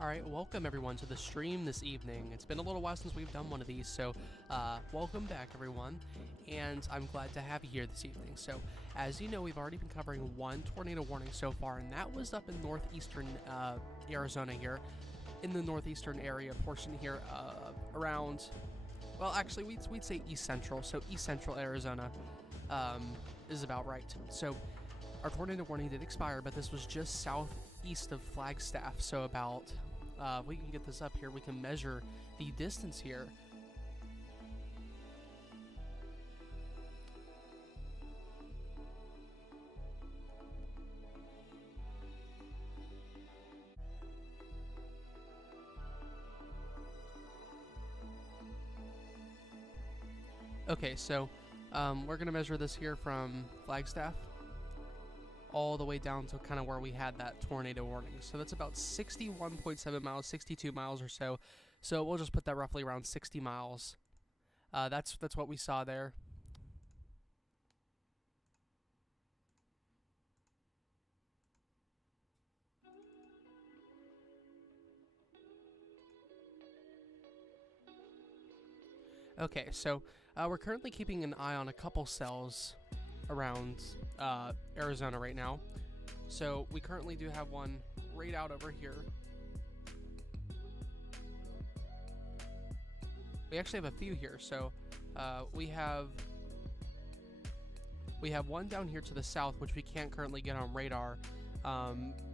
Alright, welcome everyone to the stream this evening. It's been a little while since we've done one of these, so welcome back everyone, and I'm glad to have you here this evening. So, as you know, we've already been covering one tornado warning so far, and that was up in northeastern Arizona here, in the northeastern area portion here, around, well actually we'd say east central, so east central Arizona is about right. So, our tornado warning did expire, but this was just southeast of Flagstaff, so about, if we can get this up here, we can measure the distance here. Okay, so we're going to measure this here from Flagstaff all the way down to kind of where we had that tornado warning. So that's about 61.7 miles, 62 miles or so. So we'll just put that roughly around 60 miles. That's what we saw there. Okay, so we're currently keeping an eye on a couple cells around Arizona right now. So we currently do have one right out over here. We actually have a few here. So we have one down here to the south, which we can't currently get on radar,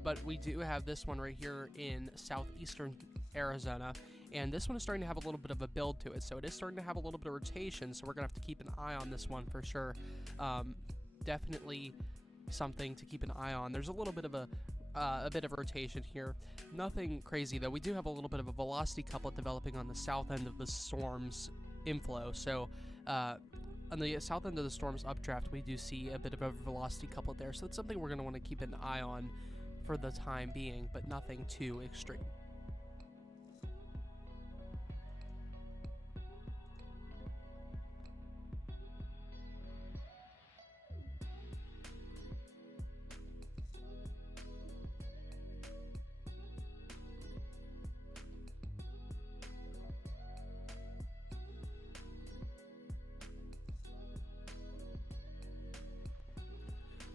but we do have this one right here in southeastern Arizona, and this one is starting to have a little bit of a build to it, so it is starting to have a little bit of rotation, so we're gonna have to keep an eye on this one for sure. Definitely something to keep an eye on. There's a little bit of a bit of rotation here, nothing crazy though. We do have a little bit of a velocity couplet developing on the south end of the storm's inflow, so on the south end of the storm's updraft, we do see a bit of a velocity couplet there, so it's something we're going to want to keep an eye on for the time being, but nothing too extreme.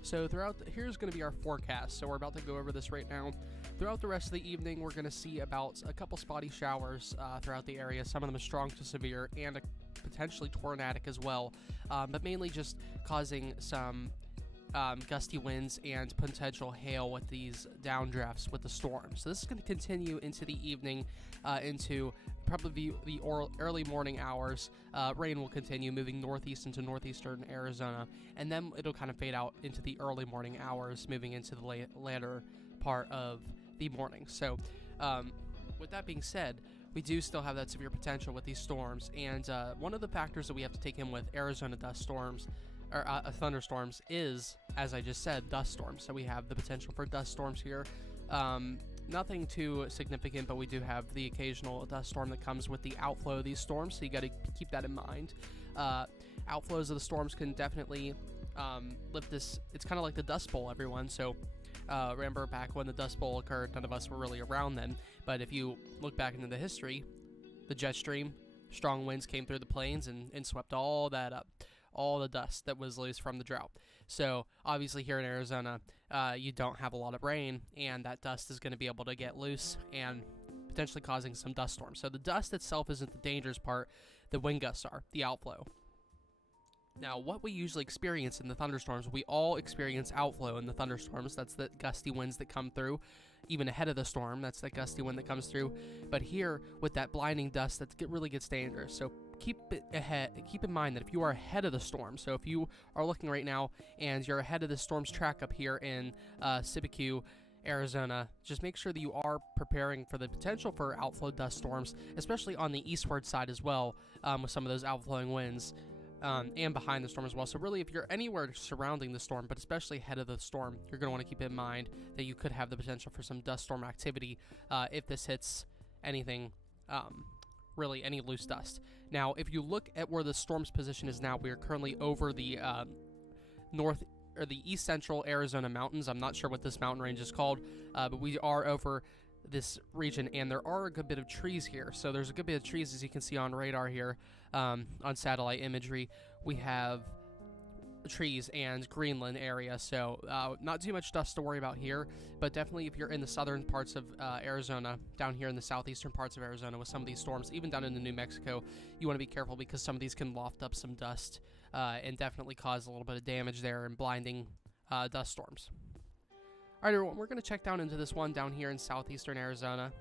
So here's going to be our forecast. So we're about to go over this right now. Throughout the rest of the evening, we're going to see about a couple spotty showers throughout the area. Some of them are strong to severe and potentially tornadic as well, but mainly just causing some gusty winds and potential hail with these downdrafts with the storm. So this is going to continue into the evening, into probably the early morning hours. Rain will continue moving northeast into northeastern Arizona, and then it'll kind of fade out into the early morning hours, moving into the later part of the morning. So with that being said, we do still have that severe potential with these storms, and one of the factors that we have to take in with Arizona dust storms or thunderstorms is, as I just said, dust storms. So we have the potential for dust storms here. Nothing too significant, but we do have the occasional dust storm that comes with the outflow of these storms, so you got to keep that in mind. Outflows of the storms can definitely lift this. It's kind of like the Dust Bowl, everyone. So remember back when the Dust Bowl occurred, none of us were really around then, but if you look back into the history, the jet stream, strong winds came through the plains and swept all that up, all the dust that was loose from the drought. So obviously here in Arizona, you don't have a lot of rain, and that dust is going to be able to get loose and potentially causing some dust storms. So the dust itself isn't the dangerous part. The wind gusts are, the outflow. Now, what we usually experience in the thunderstorms, we all experience outflow in the thunderstorms. That's the gusty winds that come through, even ahead of the storm. That's the gusty wind that comes through. But here, with that blinding dust, that really gets dangerous. So keep in mind that if you are ahead of the storm, so if you are looking right now and you're ahead of the storm's track up here in Sibique, Arizona, just make sure that you are preparing for the potential for outflow dust storms, especially on the eastward side as well, with some of those outflowing winds. And behind the storm as well. So really, if you're anywhere surrounding the storm, but especially ahead of the storm, you're going to want to keep in mind that you could have the potential for some dust storm activity if this hits anything, really any loose dust. Now, if you look at where the storm's position is now, we are currently over the east central Arizona mountains. I'm not sure what this mountain range is called, but we are over this region, and there are a good bit of trees here. So there's a good bit of trees, as you can see on radar here, on satellite imagery. We have trees and Greenland area, so not too much dust to worry about here, but definitely if you're in the southern parts of Arizona, down here in the southeastern parts of Arizona with some of these storms, even down into New Mexico, you want to be careful because some of these can loft up some dust and definitely cause a little bit of damage there and blinding dust storms. All right, everyone, we're going to check down into this one down here in southeastern Arizona.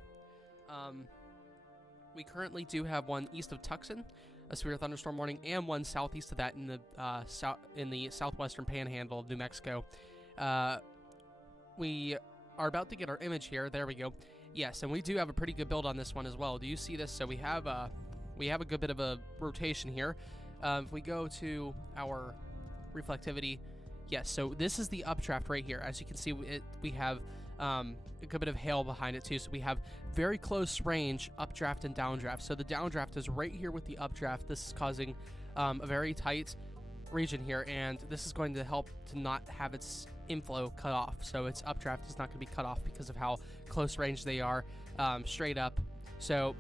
We currently do have one east of Tucson, a severe thunderstorm warning, and one southeast of that in the southwestern panhandle of New Mexico. We are about to get our image here. There we go. Yes, and we do have a pretty good build on this one as well. Do you see this? So we have a good bit of a rotation here. If we go to our reflectivity, yes, so this is the updraft right here. As you can see, we have a good bit of hail behind it too. So we have very close range updraft and downdraft. So the downdraft is right here with the updraft. This is causing a very tight region here, and this is going to help to not have its inflow cut off. So its updraft is not going to be cut off because of how close range they are, straight up. So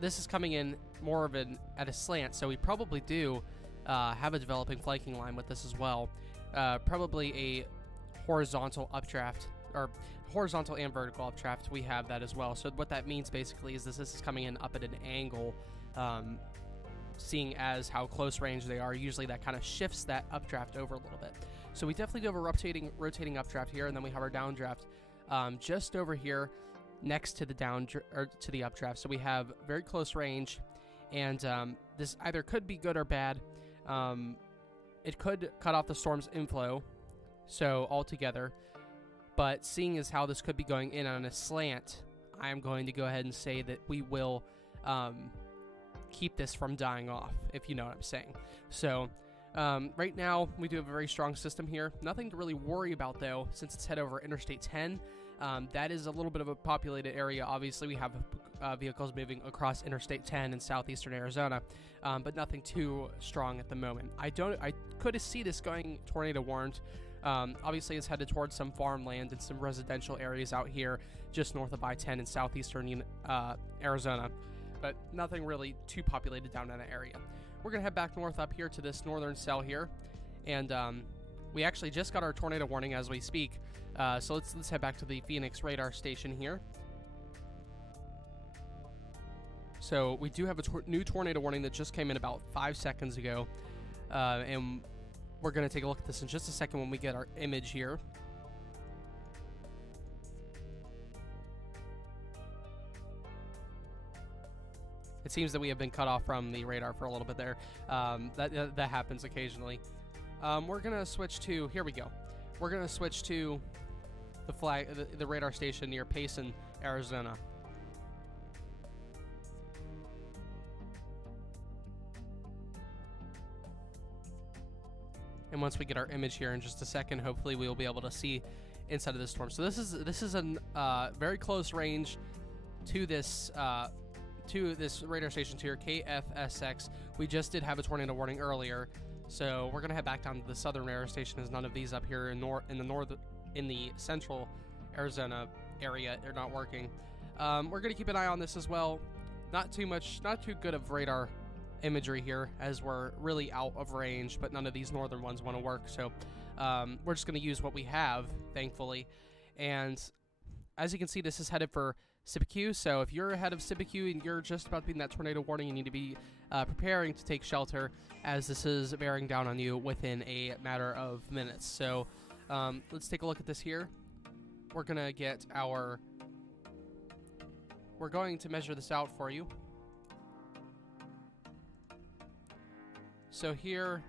this is coming in more of at a slant. So we probably do have a developing flanking line with this as well. Probably a horizontal updraft, or horizontal and vertical updraft. We have that as well. So what that means basically is this is coming in up at an angle, seeing as how close range they are. Usually that kind of shifts that updraft over a little bit. So we definitely do have a rotating updraft here, and then we have our downdraft just over here next to the updraft. So we have very close range, and this either could be good or bad. It could cut off the storm's inflow, so altogether, but seeing as how this could be going in on a slant, I am going to go ahead and say that we will keep this from dying off, if you know what I'm saying. So right now we do have a very strong system here. Nothing to really worry about though, since it's head over Interstate 10. That is a little bit of a populated area. Obviously we have vehicles moving across Interstate 10 in southeastern Arizona, but nothing too strong at the moment. I could see this going tornado warned. Obviously it's headed towards some farmland and some residential areas out here just north of I-10 in southeastern Arizona, but nothing really too populated down in that area. We're gonna head back north up here to this northern cell here, and We actually just got our tornado warning as we speak. So let's head back to the Phoenix radar station here. So we do have a new tornado warning that just came in about 5 seconds ago. And we're going to take a look at this in just a second when we get our image here. It seems that we have been cut off from the radar for a little bit there. That happens occasionally. We're going to switch to, here we go. We're going to switch to the radar station near Payson, Arizona. And once we get our image here in just a second, hopefully we will be able to see inside of this storm. So this is a very close range to this radar station here, KFSX. We just did have a tornado warning earlier, so we're gonna head back down to the southern radar station, as none of these up here in the central Arizona area are not working. We're gonna keep an eye on this as well. Not too good of radar imagery here, as we're really out of range, but none of these northern ones want to work, so we're just going to use what we have, thankfully. And as you can see, this is headed for Sibique, so if you're ahead of Sibique and you're just about to be in that tornado warning, you need to be preparing to take shelter, as this is bearing down on you within a matter of minutes. So let's take a look at this here. We're going to measure this out for you. So here,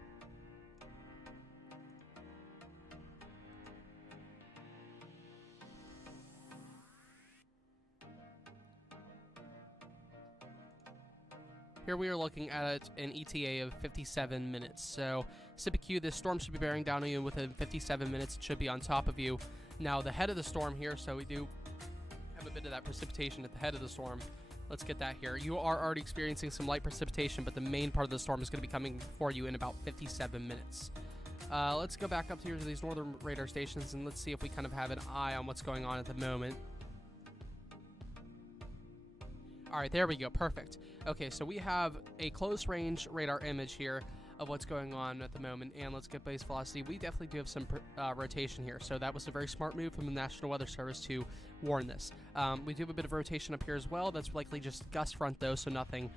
we are looking at an ETA of 57 minutes. So Sibique, this storm should be bearing down on you within 57 minutes. It should be on top of you. Now the head of the storm here, so we do have a bit of that precipitation at the head of the storm. Let's get that here. You are already experiencing some light precipitation, but the main part of the storm is going to be coming for you in about 57 minutes. Let's go back up here to these northern radar stations, and let's see if we kind of have an eye on what's going on at the moment. All right, there we go. Perfect. Okay, so we have a close range radar image here of what's going on at the moment, and let's get base velocity. We definitely do have some rotation here, so that was a very smart move from the National Weather Service to warn this. We do have a bit of rotation up here as well. That's likely just gust front though, so nothing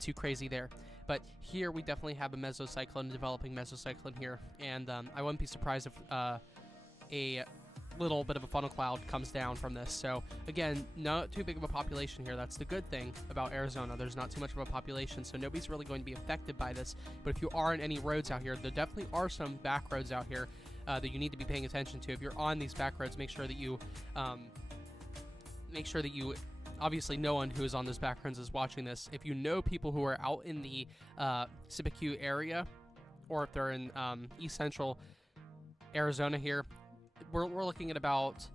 too crazy there. But here we definitely have a mesocyclone, developing mesocyclone here, and I wouldn't be surprised if a little bit of a funnel cloud comes down from this. So again, not too big of a population here. That's the good thing about Arizona. There's not too much of a population, so nobody's really going to be affected by this. But if you are on any roads out here, there definitely are some back roads out here that you need to be paying attention to. If you're on these back roads, make sure that you obviously no one who is on those back roads is watching this. If you know people who are out in the Sibique area, or if they're in east central Arizona here, we're looking at about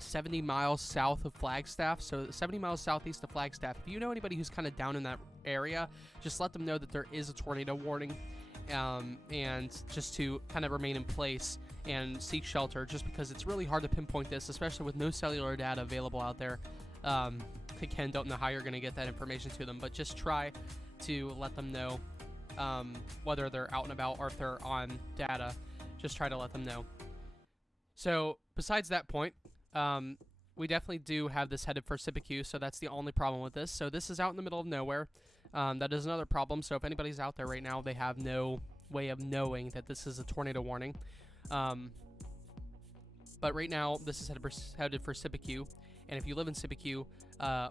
70 miles south of Flagstaff, so 70 miles southeast of Flagstaff. If you know anybody who's kind of down in that area, just let them know that there is a tornado warning, and just to kind of remain in place and seek shelter, just because it's really hard to pinpoint this, especially with no cellular data available out there. Again, don't know how you're going to get that information to them, but just try to let them know whether they're out and about or if they're on data. Just try to let them know. So besides that point, we definitely do have this headed for Sibique, so that's the only problem with this. So this is out in the middle of nowhere. That is another problem. So if anybody's out there right now, they have no way of knowing that this is a tornado warning. But right now, this is headed for Sibique. And if you live in Sibique,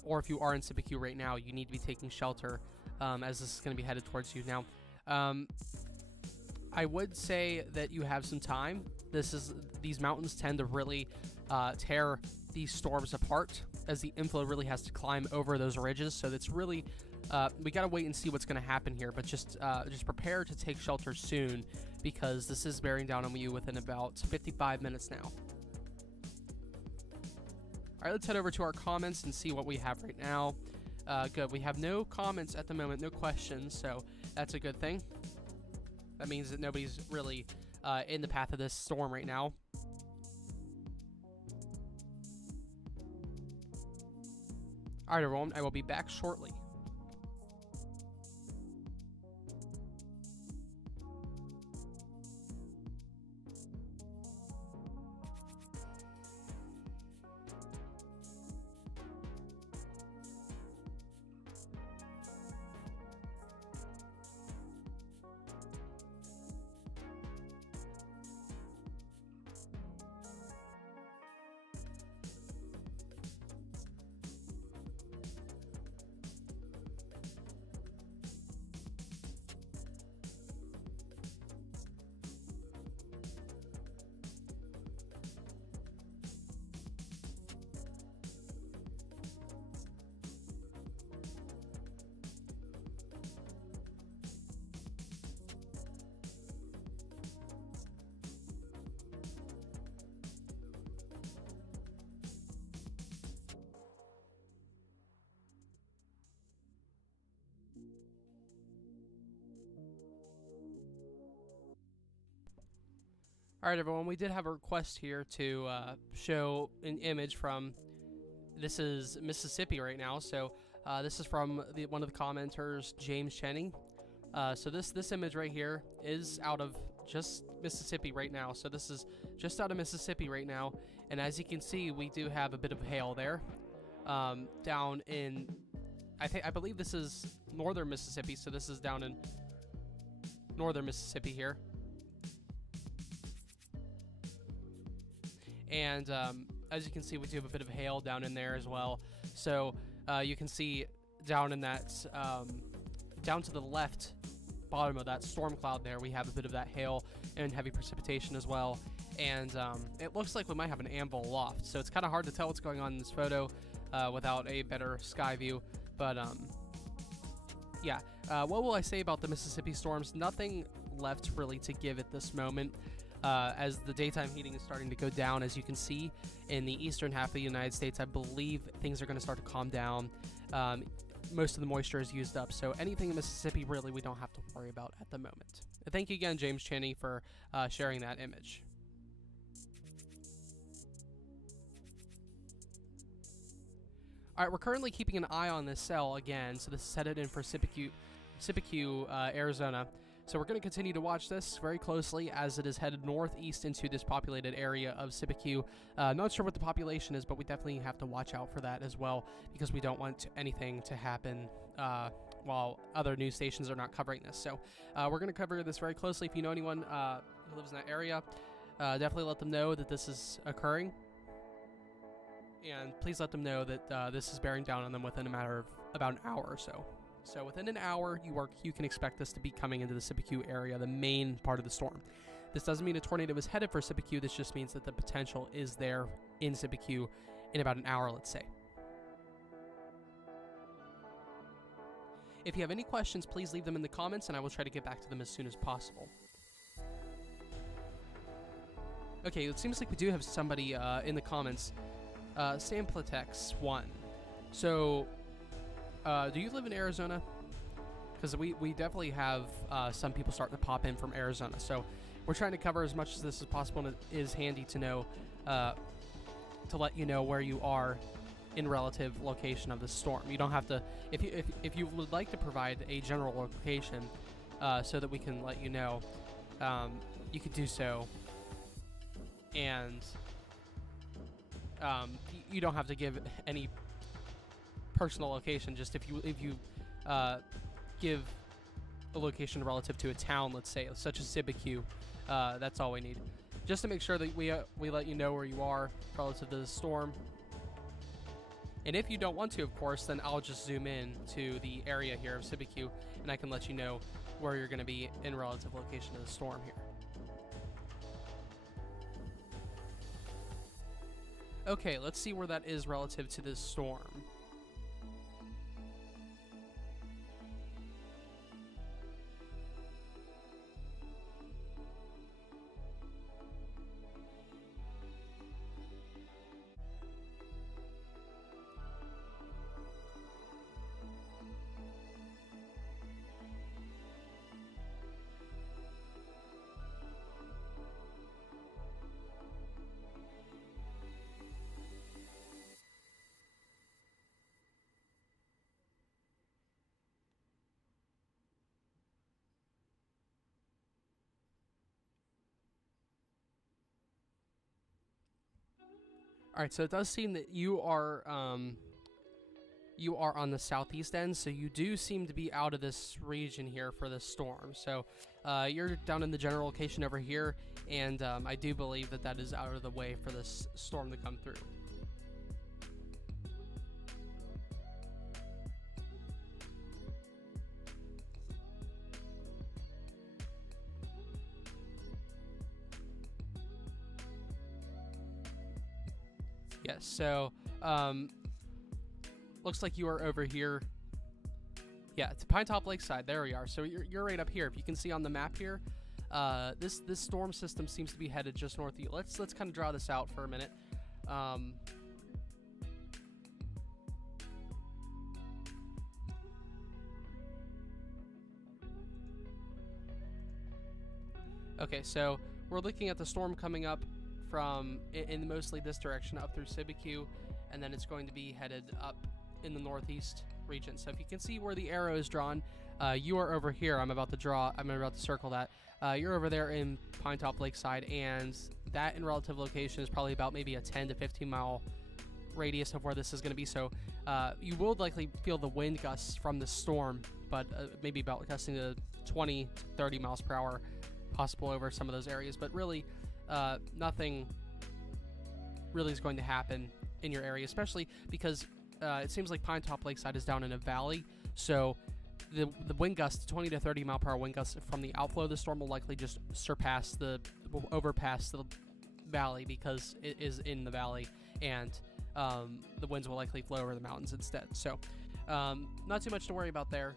or if you are in Sibique right now, you need to be taking shelter, as this is going to be headed towards you. Now, I would say that you have some time. These mountains tend to really tear these storms apart, as the inflow really has to climb over those ridges. So that's really, we got to wait and see what's going to happen here. But just prepare to take shelter soon, because this is bearing down on you within about 55 minutes now. All right, let's head over to our comments and see what we have right now. Good. We have no comments at the moment, no questions, so that's a good thing. That means that nobody's really in the path of this storm right now. All right, everyone, I will be back shortly. All right, everyone, we did have a request here to show an image from, this is Mississippi right now. So this is from one of the commenters, James Cheney. So this image right here is out of just Mississippi right now. So this is just out of Mississippi right now. And as you can see, we do have a bit of hail there down in, I believe this is northern Mississippi. So this is down in northern Mississippi here. And as you can see, we do have a bit of hail down in there as well. So you can see down in that, down to the left bottom of that storm cloud there, we have a bit of that hail and heavy precipitation as well. And it looks like we might have an anvil aloft. So it's kind of hard to tell what's going on in this photo without a better sky view. But yeah, what will I say about the Mississippi storms? Nothing left really to give at this moment. As the daytime heating is starting to go down, as you can see in the eastern half of the United States, I believe things are going to start to calm down. Most of the moisture is used up, so anything in Mississippi, really, we don't have to worry about at the moment. Thank you again, James Cheney, for sharing that image. All right, we're currently keeping an eye on this cell again, so this is headed in for Sippicu, Arizona. So we're going to continue to watch this very closely as it is headed northeast into this populated area of Sippicu. Not sure what the population is, but we definitely have to watch out for that as well, because we don't want anything to happen while other news stations are not covering this. So we're going to cover this very closely. If you know anyone who lives in that area, definitely let them know that this is occurring. And please let them know that this is bearing down on them within a matter of about an hour or so. So within an hour, you can expect this to be coming into the Sippicu area, the main part of the storm. This doesn't mean a tornado is headed for Sippicu. This just means that the potential is there in Sippicu in about an hour, let's say. If you have any questions, please leave them in the comments, and I will try to get back to them as soon as possible. Okay, it seems like we do have somebody in the comments. Samplatex1. So... do you live in Arizona? Because we definitely have some people starting to pop in from Arizona. So we're trying to cover as much as this is possible, and it is handy to know, to let you know where you are in relative location of the storm. You don't have to, if you would like to provide a general location so that we can let you know, you could do so. And you don't have to give any personal location. Just if you give a location relative to a town, let's say, such as Sippicu, that's all we need, just to make sure that we let you know where you are relative to the storm. And if you don't want to, of course, then I'll just zoom in to the area here of Sippicu, and I can let you know where you're going to be in relative location of the storm here. Okay, let's see where that is relative to this storm. All right, so it does seem that you are on the southeast end, so you do seem to be out of this region here for this storm. So you're down in the general location over here, and I do believe that that is out of the way for this storm to come through. Yes, so looks like you are over here. Yeah, it's Pinetop-Lakeside. There we are. So you're right up here. If you can see on the map here, this storm system seems to be headed just northeast. Let's kind of draw this out for a minute. Okay, so we're looking at the storm coming up from in mostly this direction up through Sibique, and then it's going to be headed up in the northeast region. So if you can see where the arrow is drawn, you are over here. I'm about to circle that. You're over there in Pinetop-Lakeside, and that in relative location is probably about maybe a 10 to 15 mile radius of where this is going to be. So you will likely feel the wind gusts from the storm, but maybe about gusting to 20 to 30 miles per hour possible over some of those areas. But really, nothing really is going to happen in your area, especially because it seems like Pinetop-Lakeside is down in a valley. So the wind gusts, 20 to 30 mile per hour wind gusts from the outflow of the storm will likely just overpass the valley because it is in the valley, and the winds will likely flow over the mountains instead. So not too much to worry about there.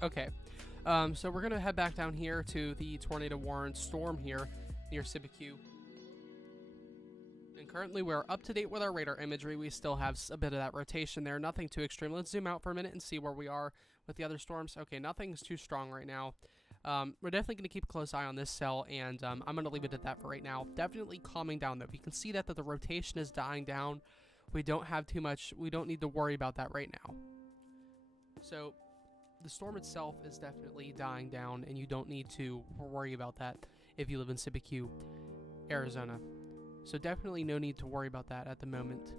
Okay, so we're going to head back down here to the tornado warrant storm here near Sibique. And currently we're up to date with our radar imagery. We still have a bit of that rotation there. Nothing too extreme. Let's zoom out for a minute and see where we are with the other storms. Okay, nothing's too strong right now. We're definitely going to keep a close eye on this cell, and I'm going to leave it at that for right now. Definitely calming down, though. If you can see that the rotation is dying down, we don't have too much. We don't need to worry about that right now. So the storm itself is definitely dying down, and you don't need to worry about that if you live in Sibique, Arizona. So definitely no need to worry about that at the moment.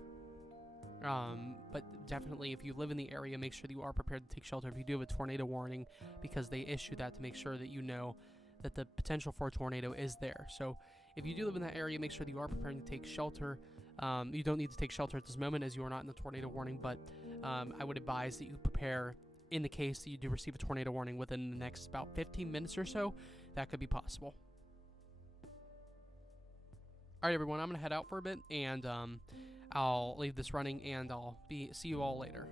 But definitely if you live in the area, make sure that you are prepared to take shelter if you do have a tornado warning, because they issue that to make sure that you know that the potential for a tornado is there. So if you do live in that area, make sure that you are preparing to take shelter. You don't need to take shelter at this moment as you are not in the tornado warning, but I would advise that you prepare in the case that you do receive a tornado warning within the next about 15 minutes or so. That could be possible. Alright everyone, I'm going to head out for a bit, and I'll leave this running, and I'll see you all later.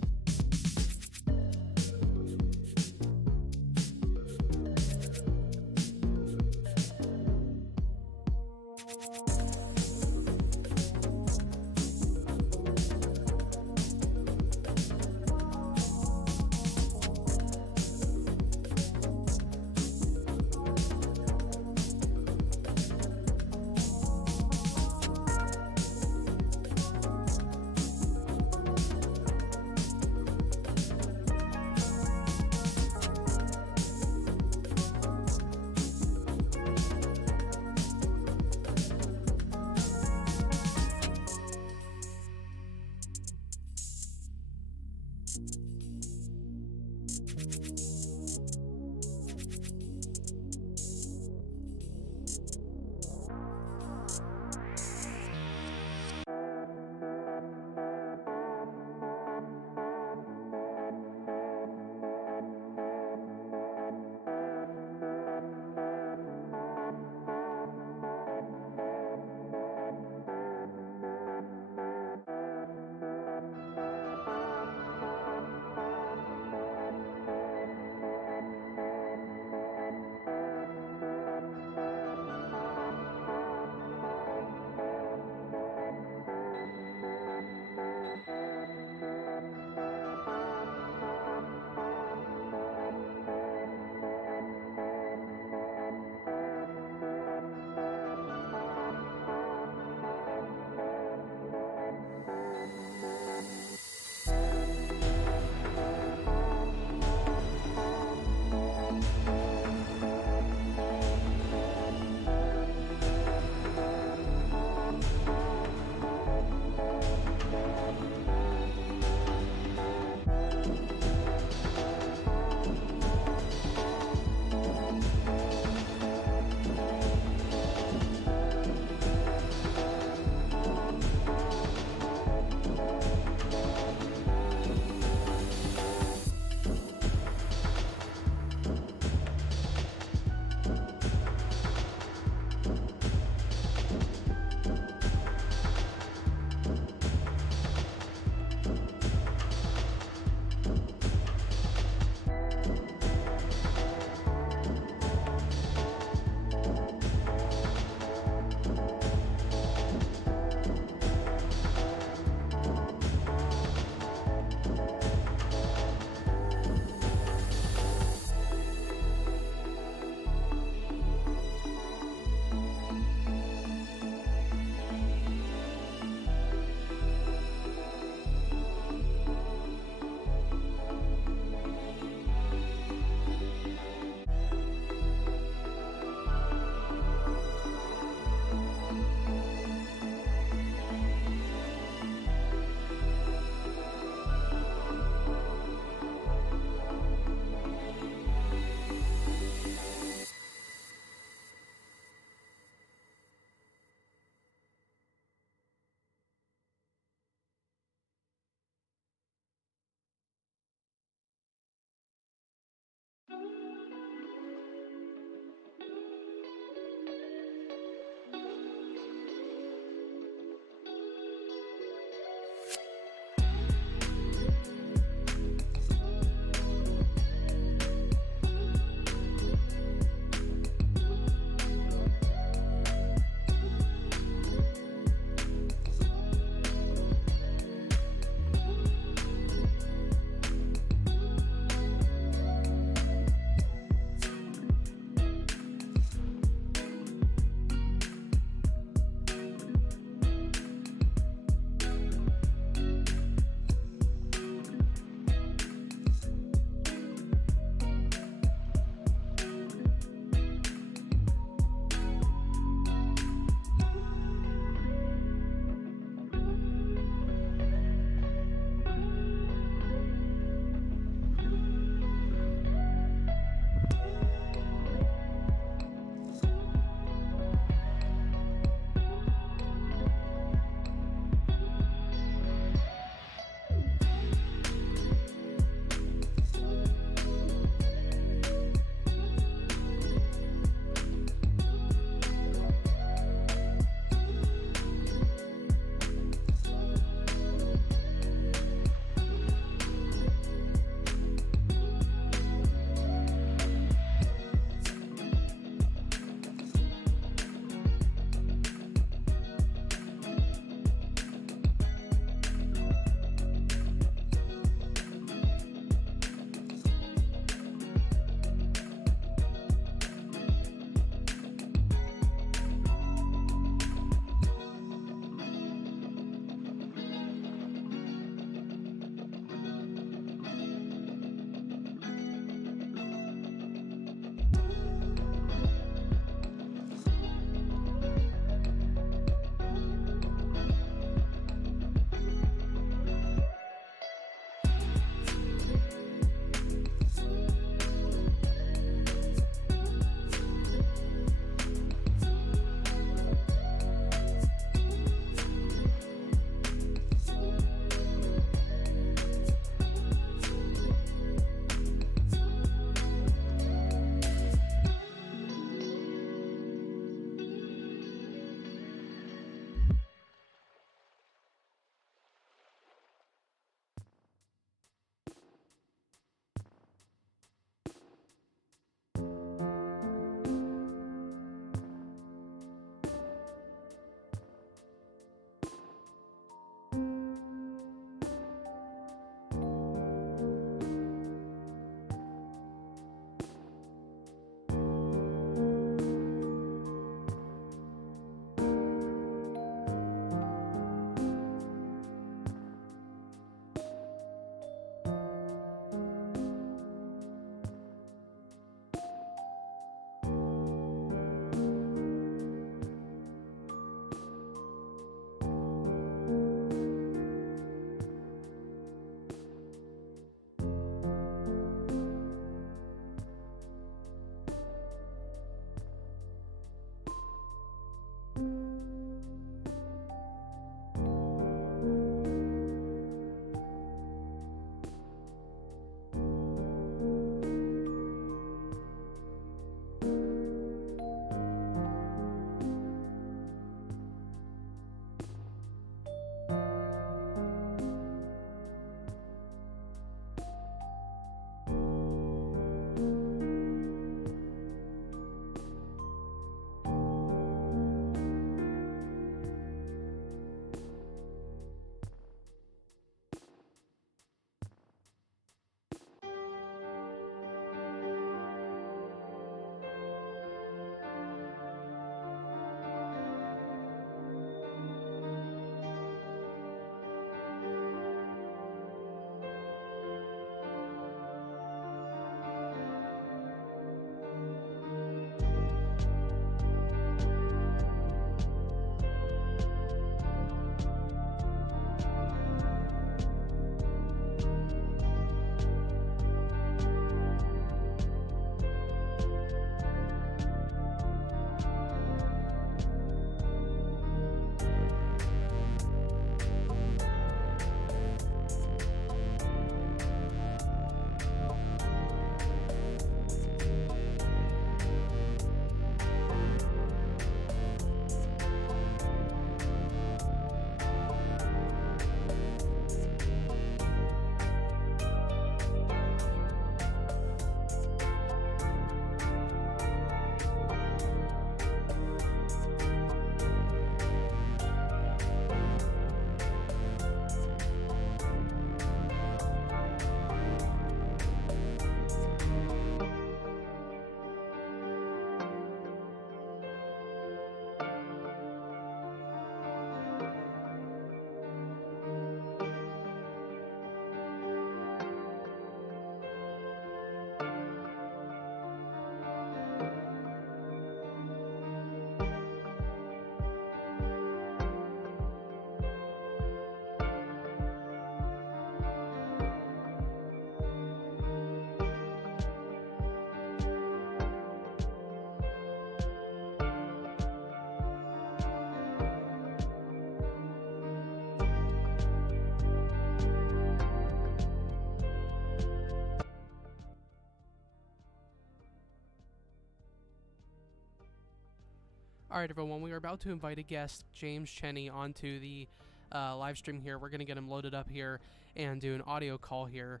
All right, everyone, we are about to invite a guest, James Cheney, onto the live stream here. We're going to get him loaded up here and do an audio call here.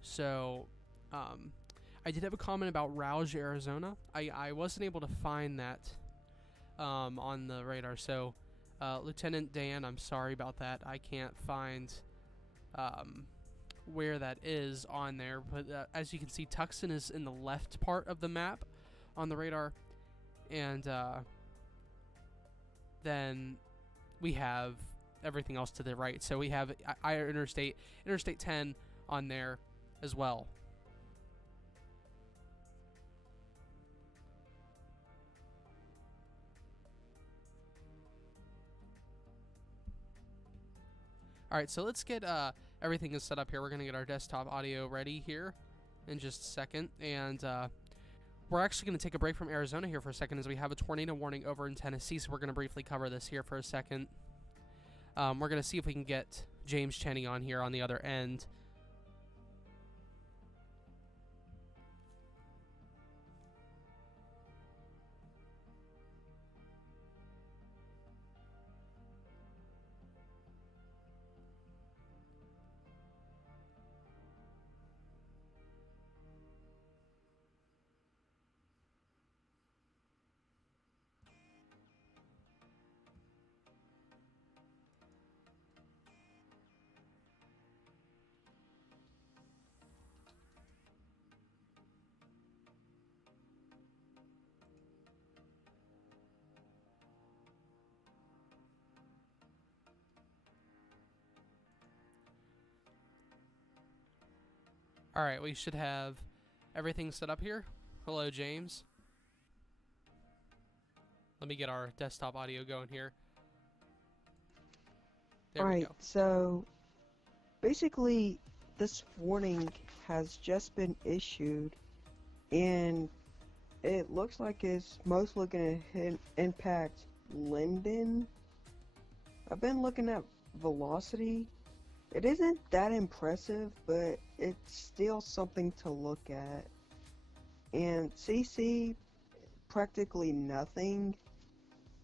So, I did have a comment about Rouge, Arizona. I wasn't able to find that on the radar. So, Lieutenant Dan, I'm sorry about that. I can't find where that is on there. But as you can see, Tucson is in the left part of the map on the radar. And then we have everything else to the right. So we have Interstate 10 on there as well. All right, so let's get everything is set up here. We're going to get our desktop audio ready here in just a second. And we're actually going to take a break from Arizona here for a second as we have a tornado warning over in Tennessee. So we're going to briefly cover this here for a second. We're going to see if we can get James Cheney on here on the other end. All right, we should have everything set up here. Hello, James. Let me get our desktop audio going here. There we go. So basically this warning has just been issued, and it looks like it's mostly going to impact Linden. I've been looking at velocity. It isn't that impressive, but it's still something to look at. And CC, practically nothing,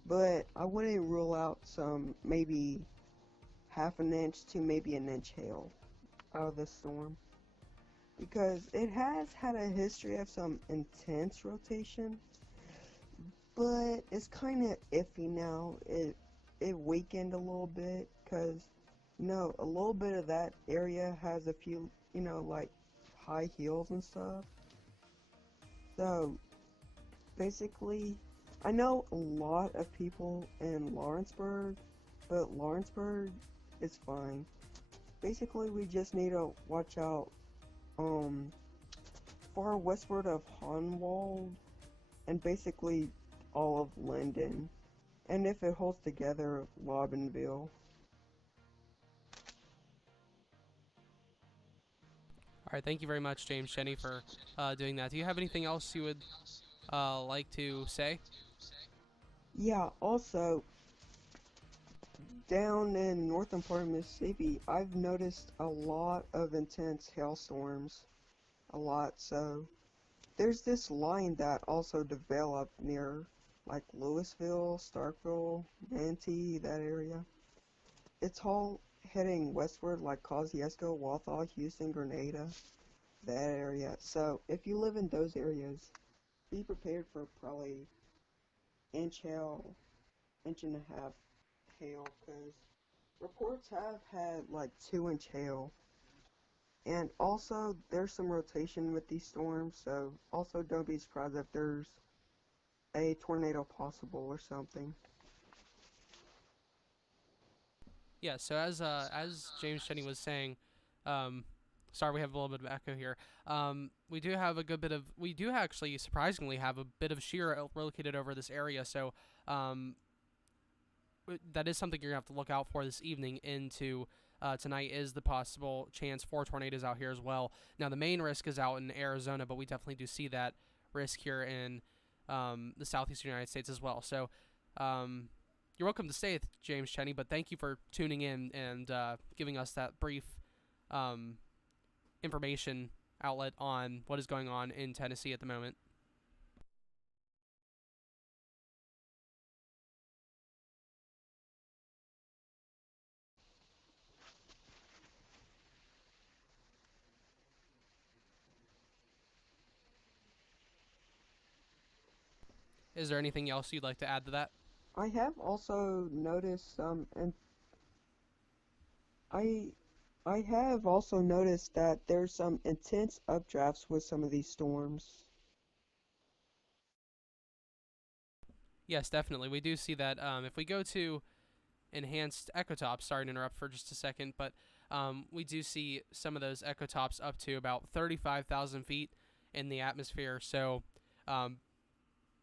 but I wouldn't rule out some maybe half an inch to maybe an inch hail out of the storm, because it has had a history of some intense rotation, but it's kind of iffy now. It weakened a little bit because a little bit of that area has a few, like high hills and stuff. So basically, I know a lot of people in Lawrenceburg, but Lawrenceburg is fine. Basically, we just need to watch out far westward of Honwald and basically all of Linden, and if it holds together, Lobbinville. All right, thank you very much, James Cheney, for doing that. Do you have anything else you would like to say? Yeah, also, down in northern part of Mississippi, I've noticed a lot of intense hailstorms. A lot, so there's this line that also developed near, like, Louisville, Starkville, Manatee, that area. It's all heading westward, like Kosciuszko, Walthall, Houston, Grenada, that area. So if you live in those areas, be prepared for probably inch hail, inch and a half hail, because reports have had like 2-inch hail. And also there's some rotation with these storms, so also don't be surprised if there's a tornado possible or something. Yeah, so as James Cheney was saying, sorry, we have a little bit of echo here. We do have a good bit of, we do actually surprisingly have a bit of shear located over this area. So that is something you're gonna have to look out for this evening into tonight, is the possible chance for tornadoes out here as well. Now the main risk is out in Arizona, but we definitely do see that risk here in the southeastern United States as well. So you're welcome to stay, James Cheney, but thank you for tuning in and giving us that brief information outlet on what is going on in Tennessee at the moment. Is there anything else you'd like to add to that? I have also noticed some, and I I have also noticed that there's some intense updrafts with some of these storms. Yes, definitely. We do see that if we go to enhanced ecotops, sorry to interrupt for just a second, but we do see some of those ecotops up to about 35,000 feet in the atmosphere. So um,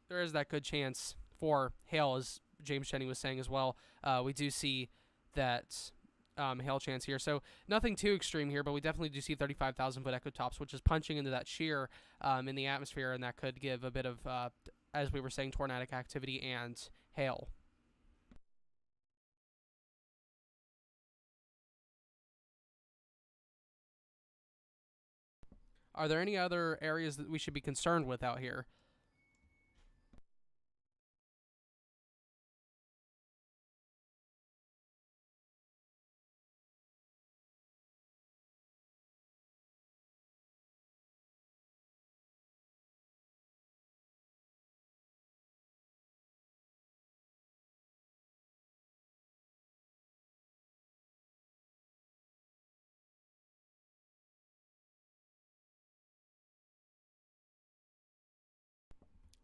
there is that good chance for hail, as James Cheney was saying as well. We do see that hail chance here. So nothing too extreme here, but we definitely do see 35,000 foot ecotops, which is punching into that shear in the atmosphere, and that could give a bit of, as we were saying, tornadic activity and hail. Are there any other areas that we should be concerned with out here?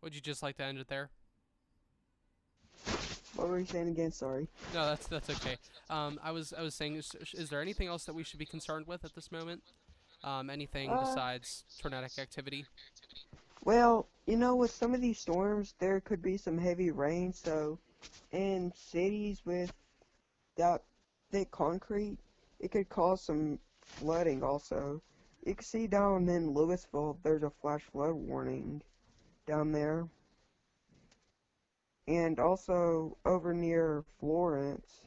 Would you just like to end it there? What were you saying again? Sorry. No, that's okay. I was saying, is there anything else that we should be concerned with at this moment? Anything Uh, besides tornadic activity? well, with some of these storms, there could be some heavy rain, so in cities with that thick concrete, it could cause some flooding also. You can see down in Louisville, there's a flash flood warning down there. And also over near Florence,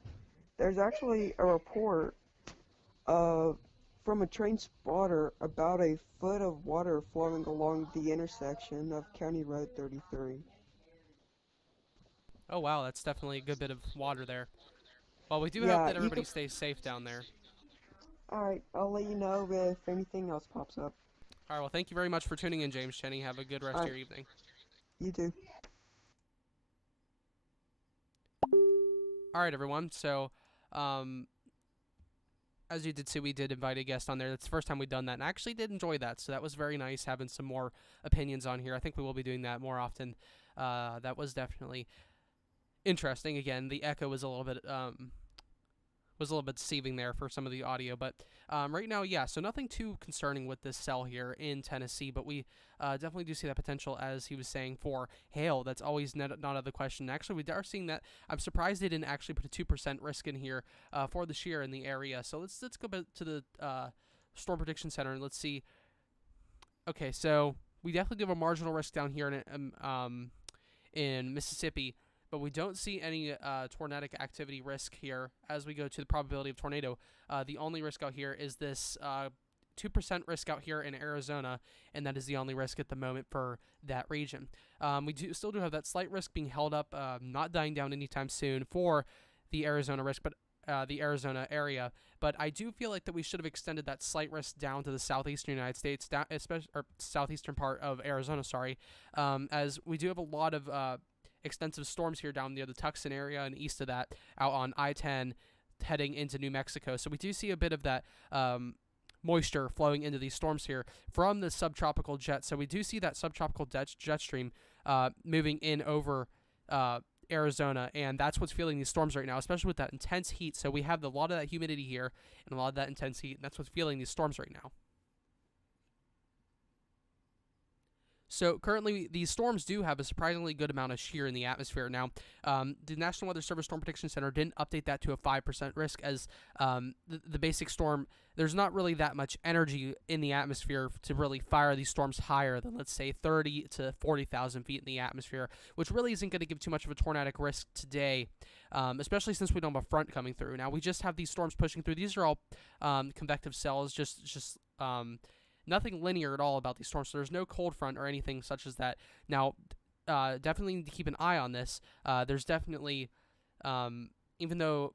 there's actually a report of from a train spotter about a foot of water flowing along the intersection of County Road 33. Oh wow, that's definitely a good bit of water there. Well, we do hope Yeah, that you everybody could. stays safe down there. Alright, I'll let you know if anything else pops up. All right. Well, thank you very much for tuning in, James Cheney. Have a good rest of Alright, your evening. you too. All right, everyone. So, um, as you did see, we did invite a guest on there. That's the first time we've done that, and I actually did enjoy that. So that was very nice having some more opinions on here. I think we will be doing that more often. That was definitely interesting. Again, the echo was a little bit deceiving there for some of the audio. But right now, yeah, so nothing too concerning with this cell here in Tennessee, but we definitely do see that potential, as he was saying, for hail. That's always not out of the question. Actually, we are seeing that. I'm surprised they didn't actually put a 2% risk in here for the shear in the area. So let's go back to the Storm Prediction Center and let's see. Okay, so we definitely do have a marginal risk down here in Mississippi, but we don't see any tornadic activity risk here as we go to the probability of tornado. The only risk out here is this 2% risk out here in Arizona, and that is the only risk at the moment for that region. We still do have that slight risk being held up, not dying down anytime soon for the Arizona risk, but the Arizona area. But I do feel like that we should have extended that slight risk down to the southeastern United States, down, especially or southeastern part of Arizona. Sorry, as we do have a lot of extensive storms here down near the Tucson area and east of that, out on I-10, heading into New Mexico. So we do see a bit of that moisture flowing into these storms here from the subtropical jet. So we do see that subtropical jet stream moving in over Arizona, and that's what's fueling these storms right now, especially with that intense heat. So we have a lot of that humidity here and a lot of that intense heat, and that's what's fueling these storms right now. So currently, these storms do have a surprisingly good amount of shear in the atmosphere. Now, the National Weather Service Storm Prediction Center didn't update that to a 5% risk, as the basic storm, there's not really that much energy in the atmosphere to really fire these storms higher than, let's say, 30 to 40,000 feet in the atmosphere, which really isn't going to give too much of a tornadic risk today, especially since we don't have a front coming through. Now, we just have these storms pushing through. These are all convective cells, just nothing linear at all about these storms. So there's no cold front or anything such as that. Now, definitely need to keep an eye on this. There's definitely, even though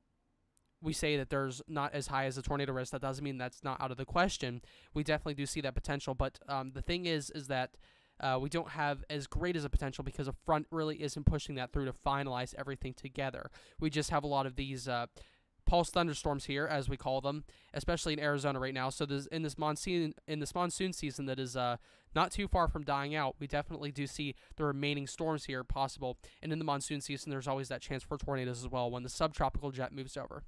we say that there's not as high as a tornado risk, that doesn't mean that's not out of the question. We definitely do see that potential. But the thing is that we don't have as great as a potential because a front really isn't pushing that through to finalize everything together. We just have a lot of these pulse thunderstorms here, as we call them, especially in Arizona right now. So in this monsoon season that is not too far from dying out, we definitely do see the remaining storms here possible. And in the monsoon season, there's always that chance for tornadoes as well when the subtropical jet moves over.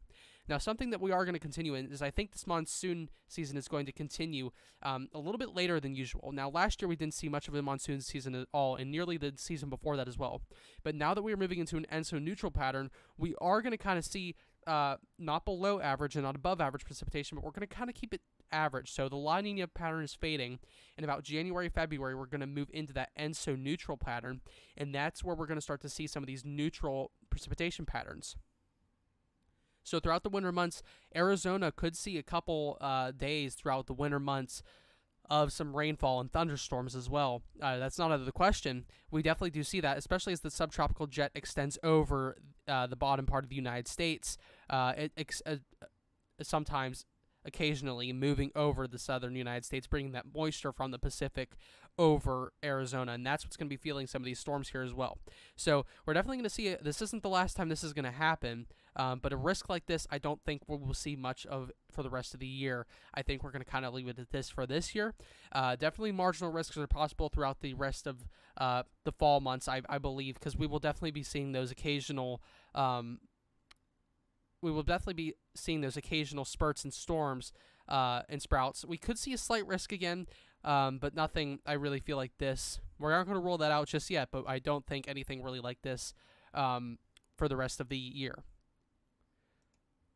Now, something that we are going to continue in is I think this monsoon season is going to continue a little bit later than usual. Now, last year we didn't see much of a monsoon season at all, and nearly the season before that as well. But now that we are moving into an ENSO neutral pattern, we are going to kind of see not below average and not above average precipitation, but we're going to kind of keep it average. So the La Nina pattern is fading, and about January, February, we're going to move into that ENSO neutral pattern, and that's where we're going to start to see some of these neutral precipitation patterns. So throughout the winter months, Arizona could see a couple days throughout the winter months of some rainfall and thunderstorms as well. That's not out of the question. We definitely do see that, especially as the subtropical jet extends over the bottom part of the United States. Sometimes, occasionally, moving over the southern United States, bringing that moisture from the Pacific over Arizona, and that's what's going to be feeling some of these storms here as well. So we're definitely going to see it. This isn't the last time this is going to happen, but a risk like this, I don't think we'll see much of for the rest of the year. I think we're going to kind of leave it at this for this year. Definitely marginal risks are possible throughout the rest of the fall months, I believe, because we will definitely be seeing those occasional spurts and storms and sprouts. We could see a slight risk again, but nothing I really feel like this. We're not going to rule that out just yet, but I don't think anything really like this for the rest of the year.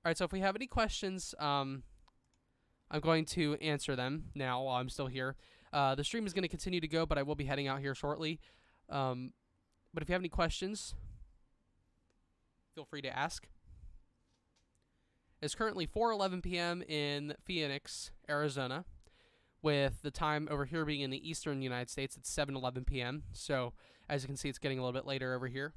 All right, so if we have any questions, I'm going to answer them now while I'm still here. The stream is going to continue to go, but I will be heading out here shortly. But if you have any questions, feel free to ask. It's currently 4:11 p.m. in Phoenix, Arizona, with the time over here being in the eastern United States. It's 7:11 p.m. So, as you can see, it's getting a little bit later over here.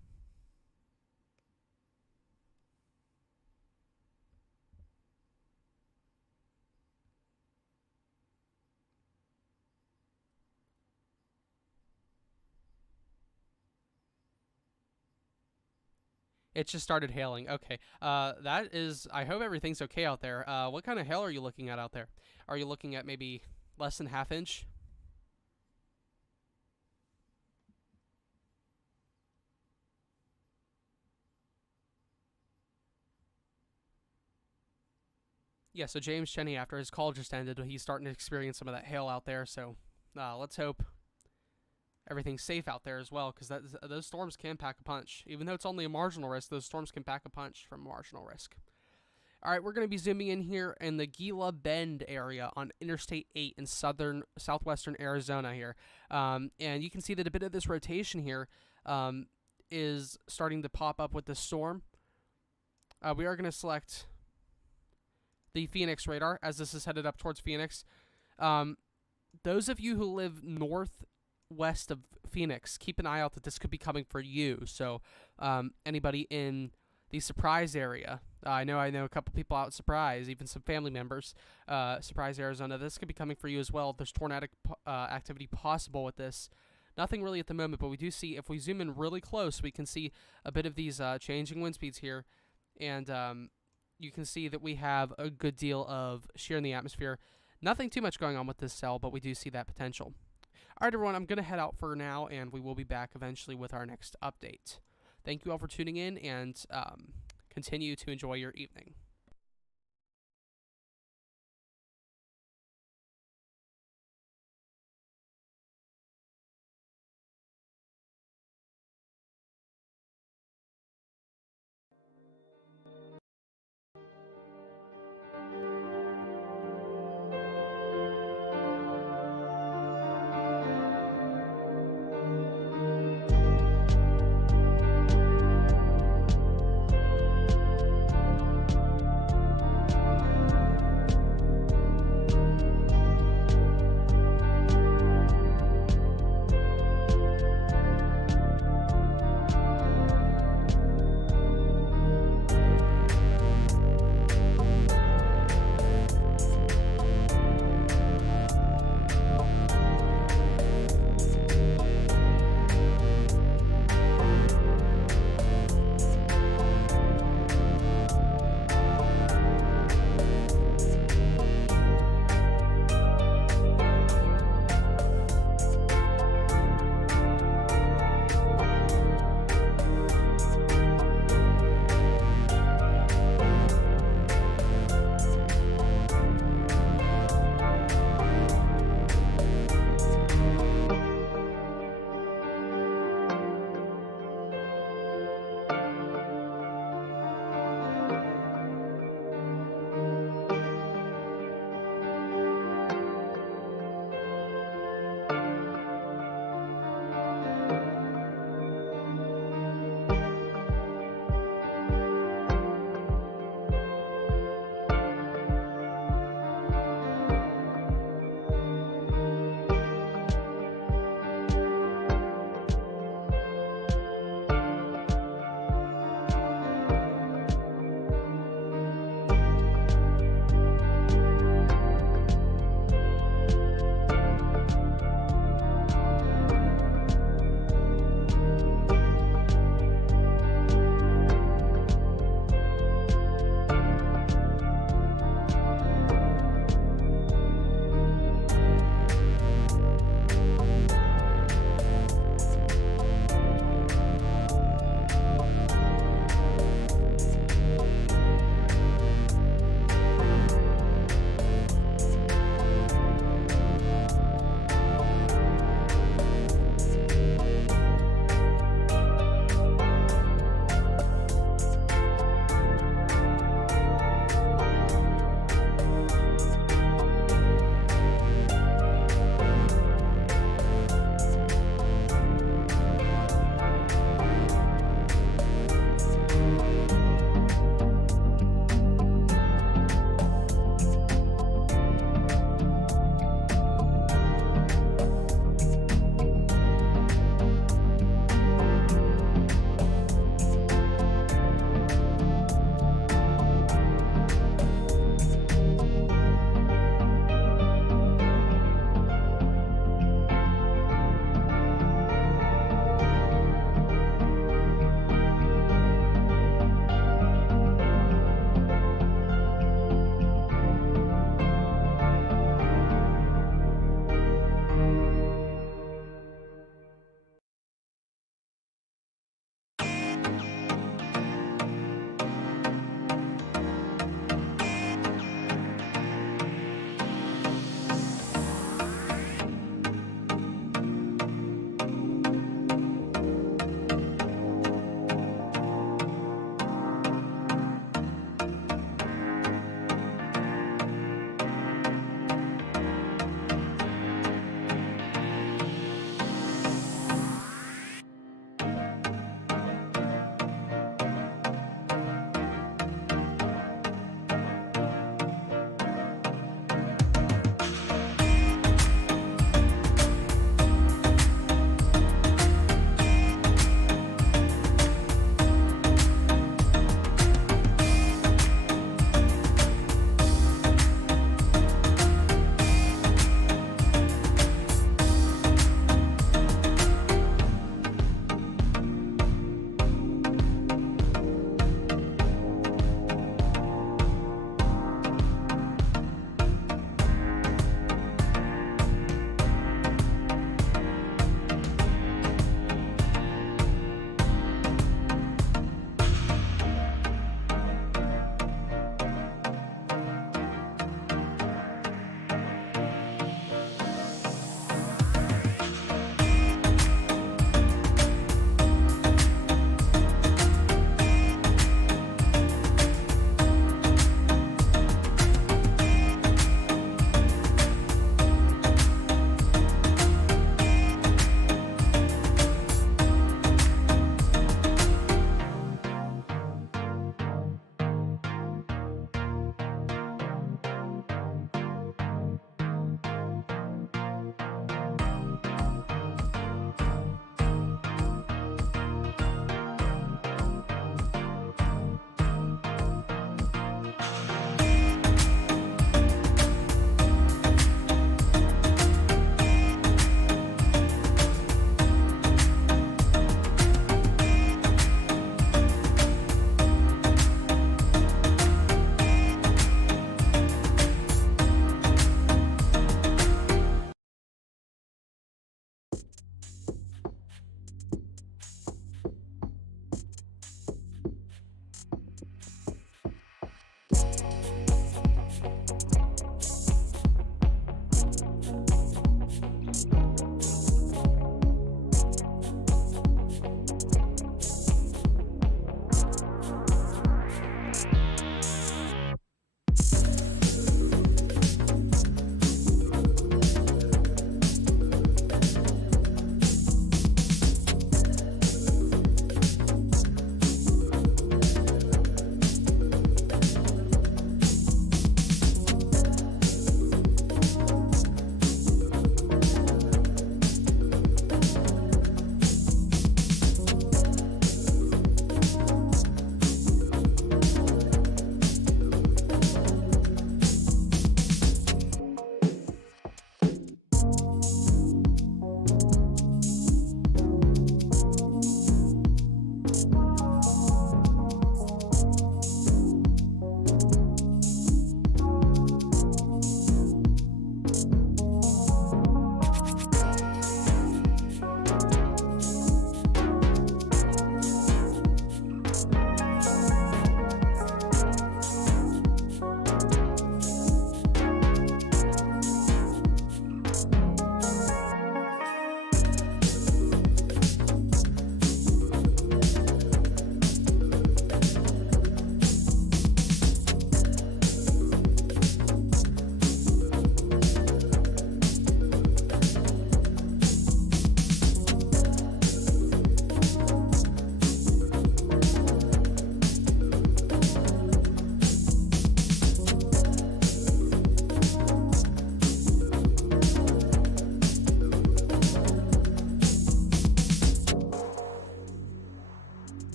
It just started hailing. Okay. That is, I hope everything's okay out there. What kind of hail are you looking at out there? Are you looking at maybe less than ½ inch? Yeah, so James Cheney, after his call just ended, he's starting to experience some of that hail out there. So let's hope everything's safe out there as well, because those storms can pack a punch. Even though it's only a marginal risk, those storms can pack a punch from marginal risk. All right, we're going to be zooming in here in the Gila Bend area on Interstate 8 in southwestern Arizona here. And you can see that a bit of this rotation here is starting to pop up with the storm. We are going to select the Phoenix radar as this is headed up towards Phoenix. Those of you who live northwest of Phoenix, keep an eye out that this could be coming for you. So anybody in the Surprise area, I know a couple people out in Surprise, even some family members, Surprise, Arizona, this could be coming for you as well. There's tornadic activity possible with this. Nothing really at the moment, but we do see, if we zoom in really close, we can see a bit of these changing wind speeds here. And you can see that we have a good deal of shear in the atmosphere. Nothing too much going on with this cell, but we do see that potential. All right, everyone, I'm going to head out for now, and we will be back eventually with our next update. Thank you all for tuning in, and continue to enjoy your evening.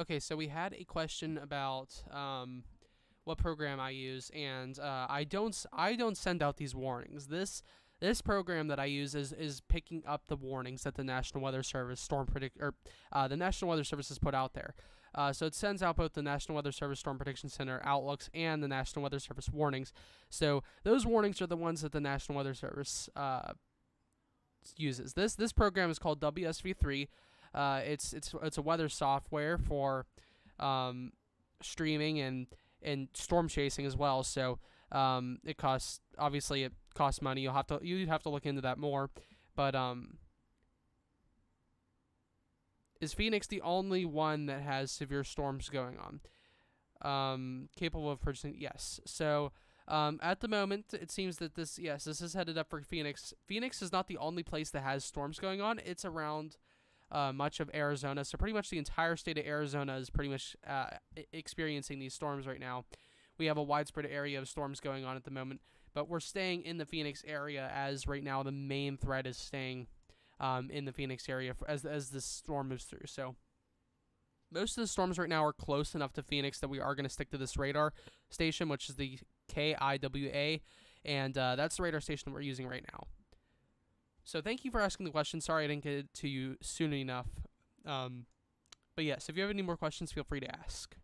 Okay, so we had a question about what program I use, and I don't send out these warnings. This program that I use is picking up the warnings that the National Weather Service the National Weather Service has put out there. So it sends out both the National Weather Service Storm Prediction Center outlooks and the National Weather Service warnings. So those warnings are the ones that the National Weather Service uses. This program is called WSV3. It's a weather software for streaming and storm chasing as well. So it costs money. You'd have to look into that more. But is Phoenix the only one that has severe storms going on? Capable of purchasing? Yes. So at the moment, it seems that this is headed up for Phoenix. Phoenix is not the only place that has storms going on. It's around much of Arizona. So pretty much the entire state of Arizona is pretty much experiencing these storms right now. We have a widespread area of storms going on at the moment, but we're staying in the Phoenix area as right now the main threat is staying in the Phoenix area as this storm moves through. So most of the storms right now are close enough to Phoenix that we are going to stick to this radar station, which is the KIWA, and that's the radar station we're using right now. So thank you for asking the question. Sorry I didn't get it to you soon enough. But yes, if you have any more questions, feel free to ask.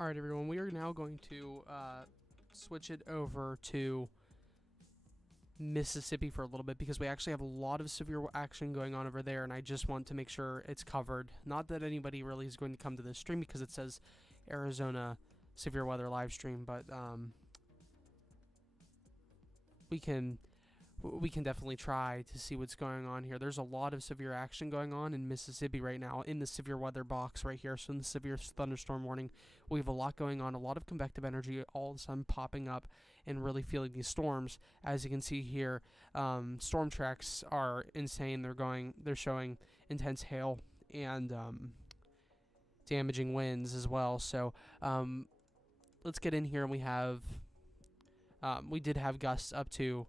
All right, everyone, we are now going to switch it over to Mississippi for a little bit because we actually have a lot of severe action going on over there, and I just want to make sure it's covered. Not that anybody really is going to come to this stream because it says Arizona severe weather live stream, but we can definitely try to see what's going on here. There's a lot of severe action going on in Mississippi right now in the severe weather box right here. So in the severe thunderstorm warning, we have a lot going on, a lot of convective energy all of a sudden popping up and really feeling these storms. As you can see here, storm tracks are insane. They're showing intense hail and damaging winds as well. So let's get in here, and we did have gusts up to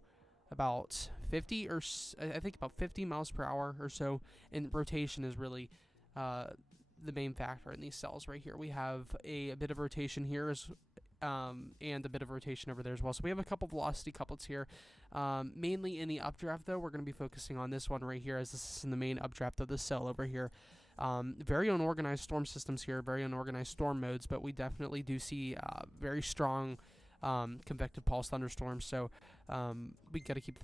about 50 or I think about 50 miles per hour or so, and rotation is really the main factor in these cells right here. We have a bit of rotation here and a bit of rotation over there as well. So we have a couple velocity couplets here, mainly in the updraft though. We're going to be focusing on this one right here, as this is in the main updraft of the cell over here. Very unorganized storm systems here, very unorganized storm modes, but we definitely do see very strong convective pulse thunderstorms. So we got to keep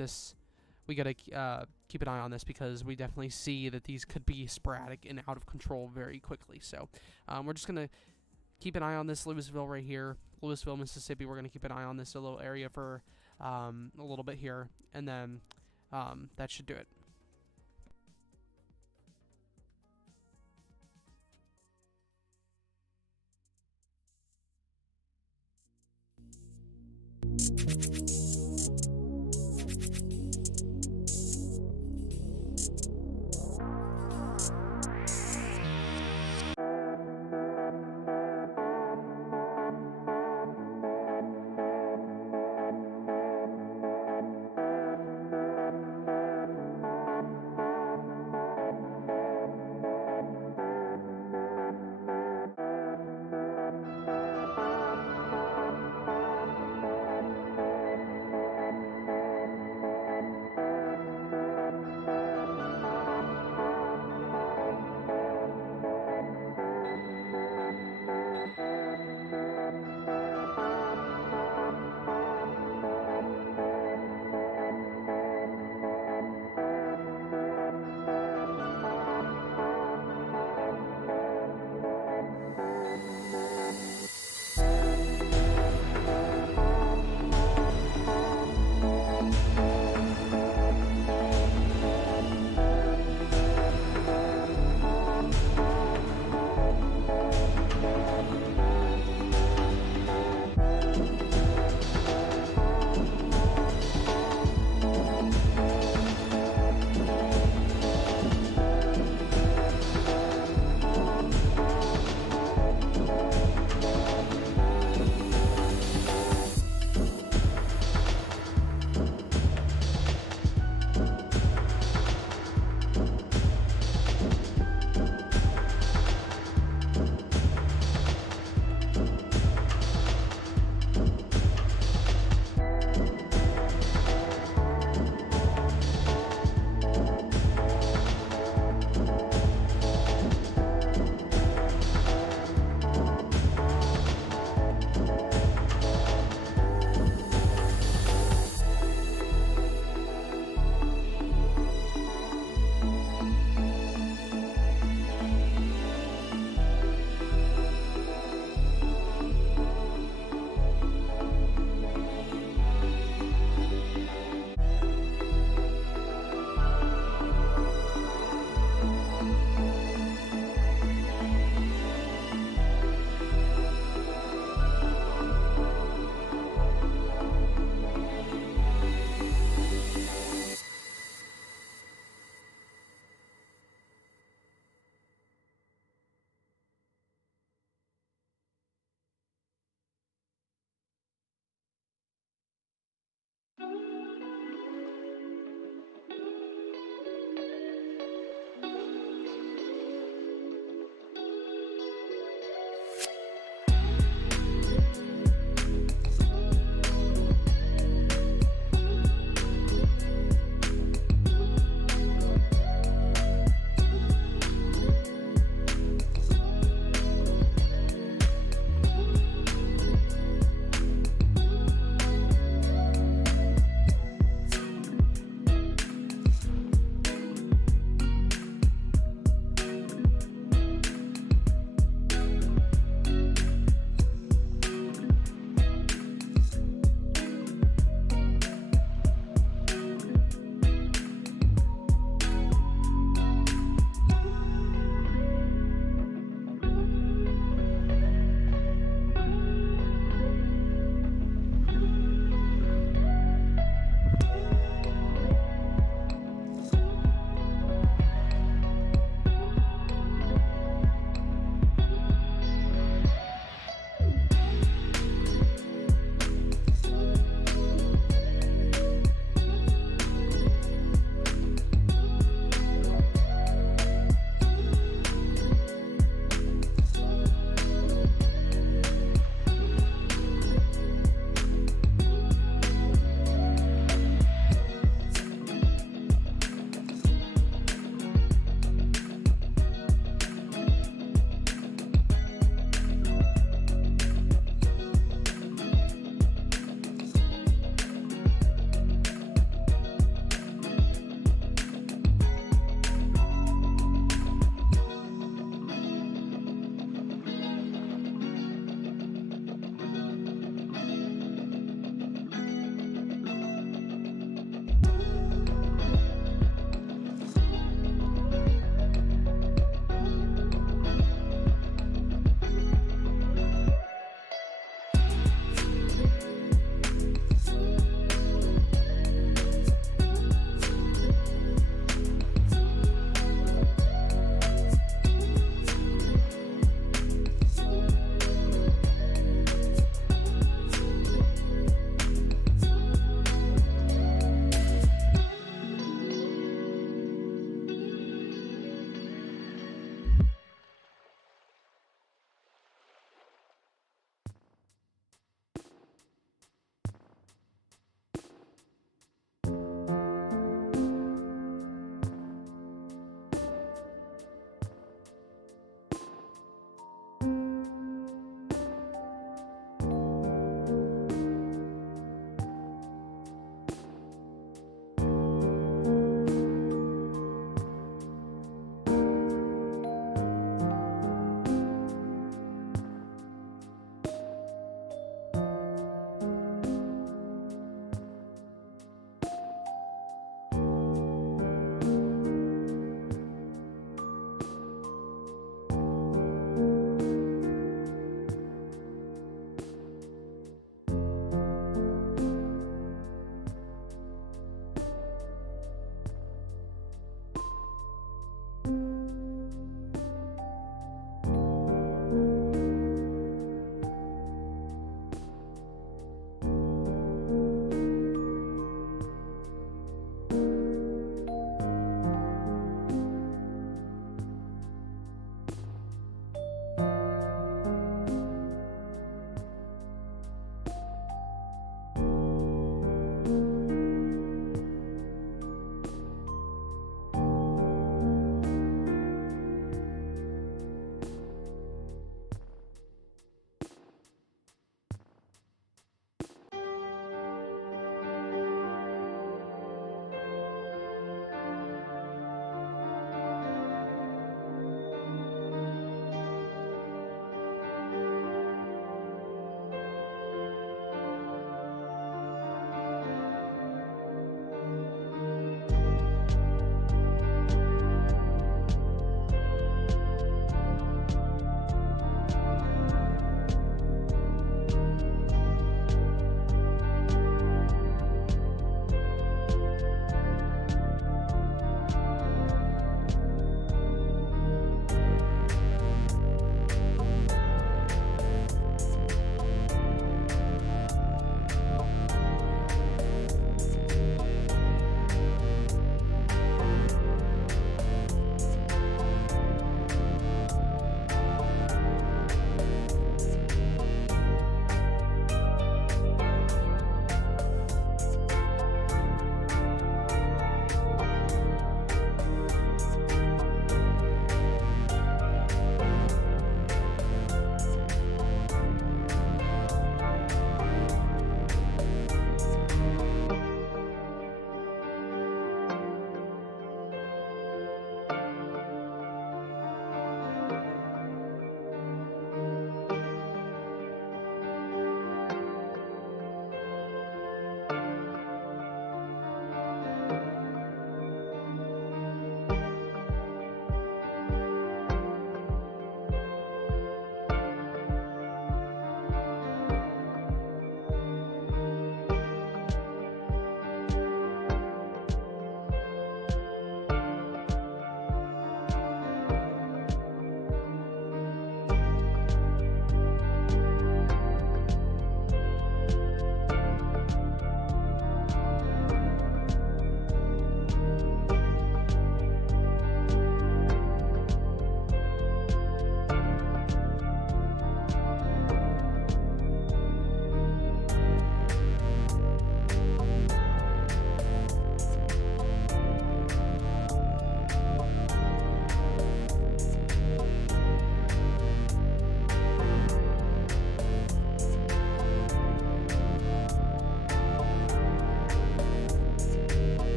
an eye on this because we definitely see that these could be sporadic and out of control very quickly. So we're just going to keep an eye on this Louisville right here, Louisville, Mississippi. We're going to keep an eye on this little area for a little bit here, and then that should do it.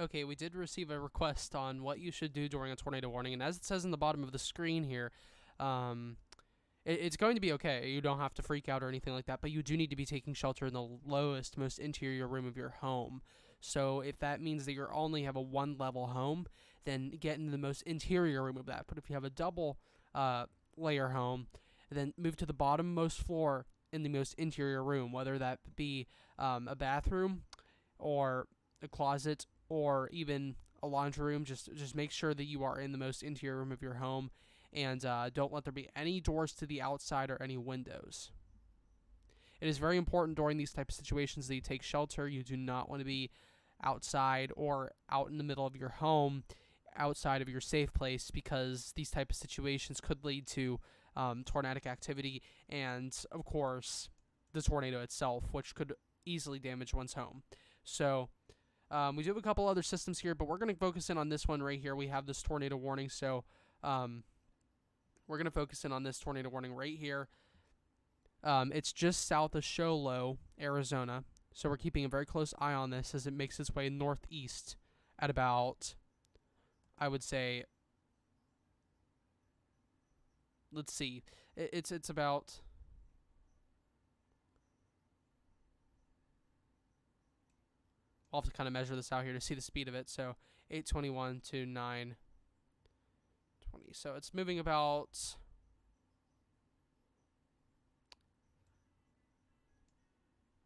Okay, we did receive a request on what you should do during a tornado warning, and as it says in the bottom of the screen here, it's going to be okay. You don't have to freak out or anything like that, but you do need to be taking shelter in the lowest, most interior room of your home. So if that means that you only have a one-level home, then get into the most interior room of that. But if you have a double layer home, then move to the bottommost floor in the most interior room, whether that be a bathroom or a closet or even a laundry room. Just make sure that you are in the most interior room of your home, and don't let there be any doors to the outside or any windows. It is very important during these type of situations that you take shelter. You do not want to be outside or out in the middle of your home, outside of your safe place, because these type of situations could lead to tornadic activity and, of course, the tornado itself, which could easily damage one's home. So we do have a couple other systems here, but we're going to focus in on this one right here. We have this tornado warning, so we're going to focus in on this tornado warning right here. It's just south of Show Low, Arizona, so we're keeping a very close eye on this as it makes its way northeast at about, I would say, let's see, it's about, I'll have to kind of measure this out here to see the speed of it. So 821 to 920. So it's moving about,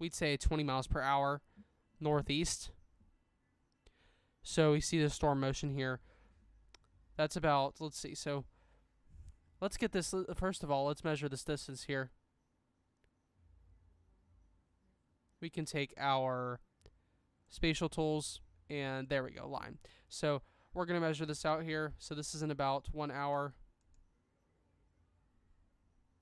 we'd say 20 miles per hour northeast. So we see the storm motion here. That's about, let's see, so let's get this, first of all, let's measure this distance here. We can take our spatial tools, and there we go, line. So we're going to measure this out here. So this is in about 1 hour,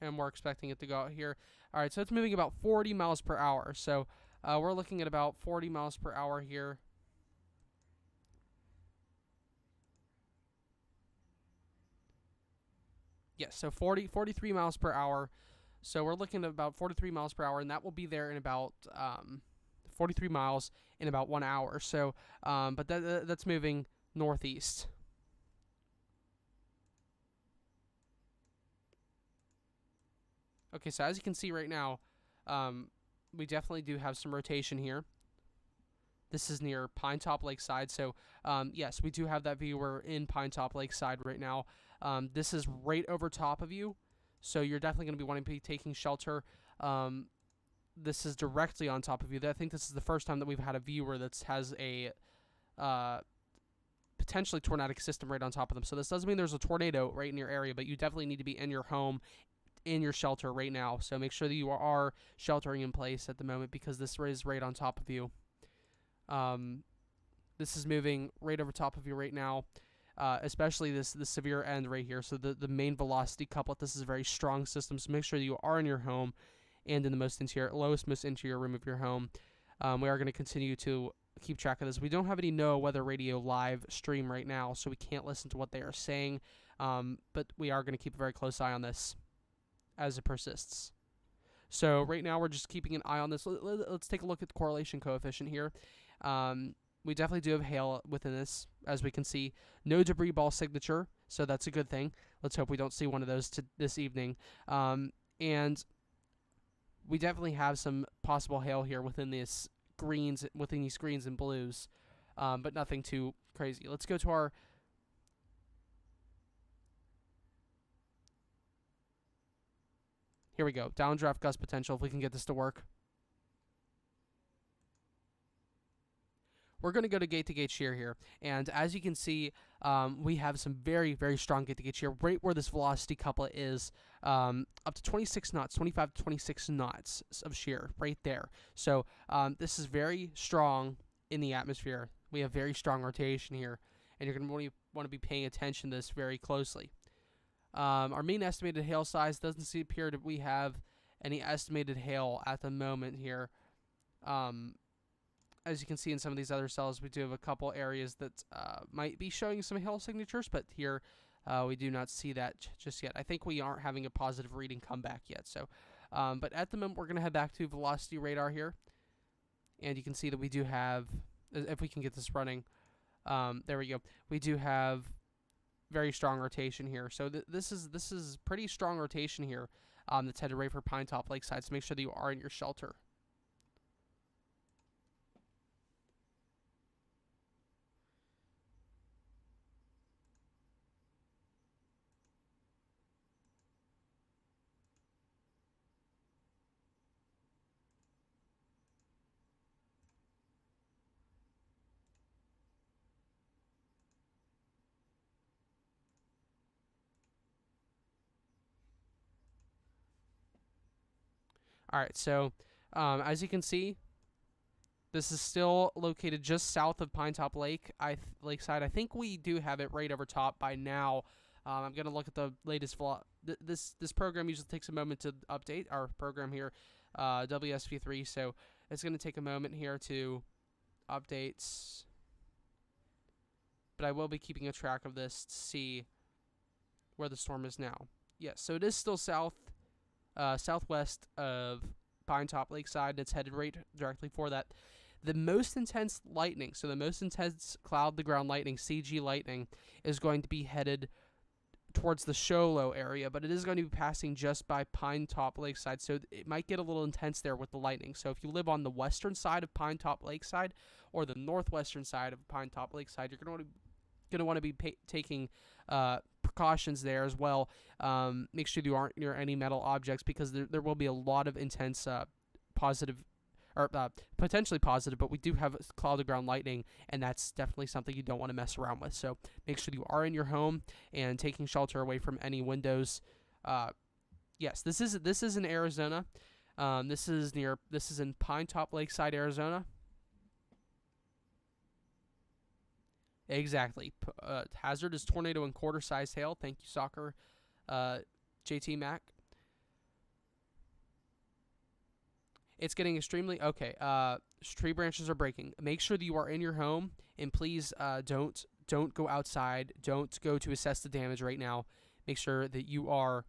and we're expecting it to go out here. All right, so it's moving about 40 miles per hour. So we're looking at about 40 miles per hour here. Yes, so 43 miles per hour. So we're looking at about 43 miles per hour, and that will be there in about 43 miles in about 1 hour. So, but that's moving northeast. Okay, so as you can see right now, we definitely do have some rotation here. This is near Pinetop-Lakeside, so yes, we do have that view. We're in Pinetop-Lakeside right now. This is right over top of you, so you're definitely going to be wanting to be taking shelter. This is directly on top of you. I think this is the first time that we've had a viewer that has a potentially tornadic system right on top of them. So this doesn't mean there's a tornado right in your area, but you definitely need to be in your home, in your shelter right now. So make sure that you are sheltering in place at the moment, because this is right on top of you. This is moving right over top of you right now, especially the severe end right here. So the main velocity couplet, this is a very strong system, so make sure that you are in your home and in the most interior room of your home. We are going to continue to keep track of this. We don't have any NOAA weather radio live stream right now, so we can't listen to what they are saying, but we are going to keep a very close eye on this as it persists. So right now we're just keeping an eye on this. Let's take a look at the correlation coefficient here. We definitely do have hail within this, as we can see. No debris ball signature, so that's a good thing. Let's hope we don't see one of those this evening. And we definitely have some possible hail here within these greens and blues, but nothing too crazy. Let's go to our here we go, downdraft gust potential, if we can get this to work. We're going to go to gate-to-gate shear here, and as you can see, we have some very, very strong gate-to-gate shear right where this velocity couplet is, up to 26 knots, 25 to 26 knots of shear right there. So this is very strong in the atmosphere. We have very strong rotation here, and you're going to want to be paying attention to this very closely. Our mean estimated hail size doesn't appear that we have any estimated hail at the moment here. As you can see in some of these other cells, we do have a couple areas that might be showing some hail signatures, but here we do not see that just yet. I think we aren't having a positive reading come back yet. So, but at the moment, we're going to head back to velocity radar here, and you can see that we do have, if we can get this running, There we go. We do have very strong rotation here. So this is pretty strong rotation here. That's headed right for Pinetop-Lakeside. So make sure that you are in your shelter. All right, so as you can see, this is still located just south of Pinetop Lakeside. I think we do have it right over top by now. I'm gonna look at the latest vlog. This program usually takes a moment to update our program here, WSP3. So it's gonna take a moment here to update, but I will be keeping a track of this to see where the storm is now. Yes, so it is still southwest of Pinetop-Lakeside, and it's headed right directly for that. The most intense lightning, so the most intense cloud-to-ground lightning, CG lightning, is going to be headed towards the Show Low area, but it is going to be passing just by Pinetop-Lakeside, so it might get a little intense there with the lightning. So if you live on the western side of Pinetop-Lakeside or the northwestern side of Pinetop-Lakeside, you're going to want to be taking precautions there as well. Make sure you aren't near any metal objects, because there will be a lot of intense positive, or potentially positive, but we do have cloud-to-ground lightning, and that's definitely something you don't want to mess around with. So make sure you are in your home and taking shelter away from any windows. Yes, this is in Arizona. This is in Pinetop-Lakeside, Arizona. Exactly. Hazard is tornado and quarter-sized hail. Thank you, soccer, JT Mac. It's getting extremely okay. Tree branches are breaking. Make sure that you are in your home, and please don't go outside. Don't go to assess the damage right now. Make sure that you are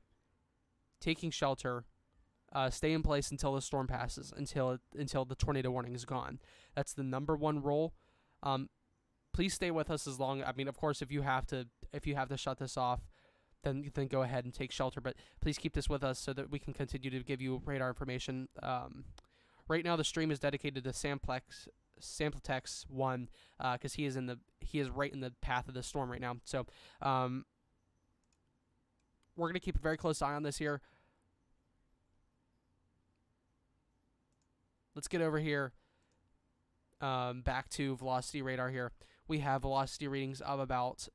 taking shelter. Stay in place until the storm passes, until the tornado warning is gone. That's the #1 rule. Please stay with us as long. I mean, of course, if you have to shut this off, then go ahead and take shelter. But please keep this with us so that we can continue to give you radar information. Right now, the stream is dedicated to Sampletex 1, because he is right in the path of the storm right now. So we're gonna keep a very close eye on this here. Let's get over here. Back to velocity radar here. We have velocity readings of about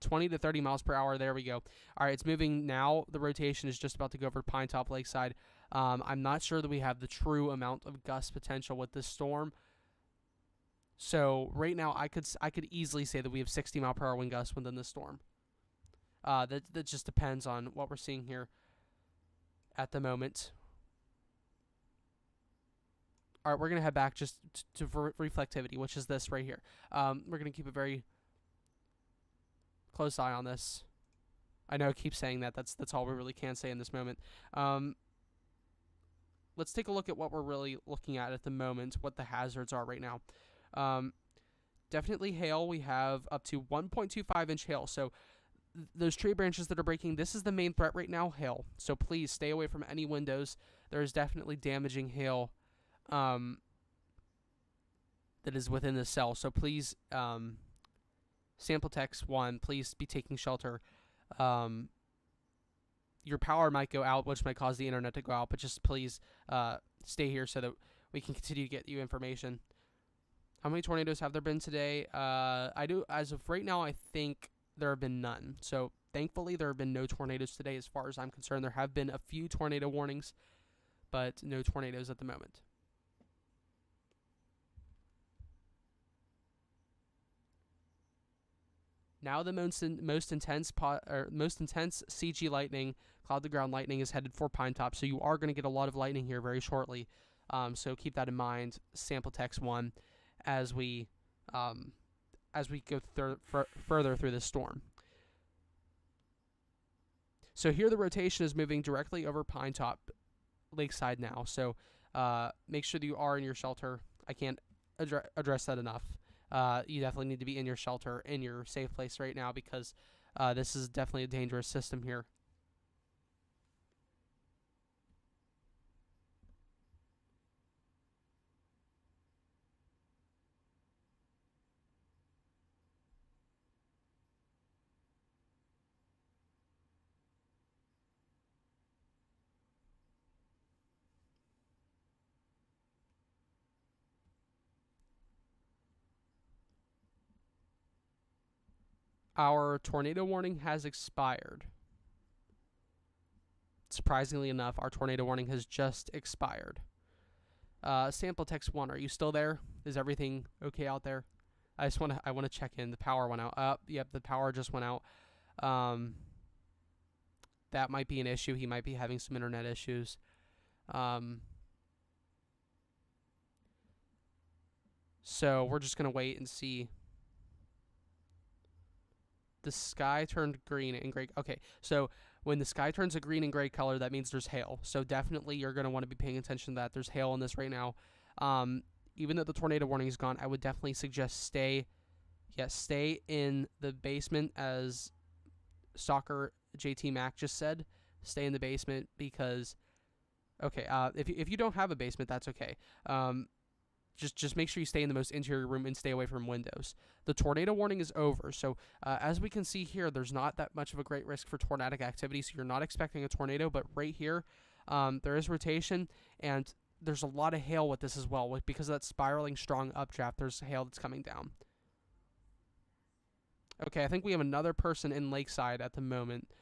20 to 30 miles per hour. There we go. All right, it's moving now. The rotation is just about to go over Pinetop-Lakeside. I'm not sure that we have the true amount of gust potential with this storm. So right now, I could easily say that we have 60 mile per hour wind gusts within this storm. That just depends on what we're seeing here at the moment. All right, we're going to head back just to reflectivity, which is this right here. We're going to keep a very close eye on this. I know I keep saying that. That's all we really can say in this moment. Let's take a look at what we're really looking at the moment, what the hazards are right now. Definitely hail. We have up to 1.25-inch hail. So those tree branches that are breaking, this is the main threat right now, hail. So please stay away from any windows. There is definitely damaging hail that is within the cell. So please, Sampletex 1, please be taking shelter. Your power might go out, which might cause the internet to go out, but just please stay here so that we can continue to get you information. How many tornadoes have there been today? As of right now, I think there have been none. So thankfully, there have been no tornadoes today as far as I'm concerned. There have been a few tornado warnings, but no tornadoes at the moment. Now the most intense CG lightning, cloud-to-ground lightning, is headed for Pinetop. So you are going to get a lot of lightning here very shortly. So keep that in mind. Sampletex 1 as we go further through this storm. So here the rotation is moving directly over Pinetop-Lakeside now. So make sure that you are in your shelter. I can't address that enough. you definitely need to be in your shelter, in your safe place right now, because this is definitely a dangerous system here. Our tornado warning has expired. Surprisingly enough, our tornado warning has just expired. Sample text 1, are you still there? Is everything okay out there? I want to check in. The power went out. Yep, the power just went out. Um, that might be an issue. He might be having some internet issues. Um, so we're just gonna wait and see. The sky turned green and gray. Okay, so when the sky turns a green and gray color, that means there's hail. So definitely you're going to want to be paying attention to that. There's hail in this right now. Even though the tornado warning is gone, I would definitely suggest stay in the basement, as Soccer JT Mac just said. Stay in the basement because, okay, if you don't have a basement, that's okay. Just make sure you stay in the most interior room and stay away from windows. The tornado warning is over, so as we can see here, there's not that much of a great risk for tornadic activity, so you're not expecting a tornado, but right here, there is rotation, and there's a lot of hail with this as well. Because of that spiraling strong updraft, there's hail that's coming down. Okay, I think we have another person in Lakeside at the moment.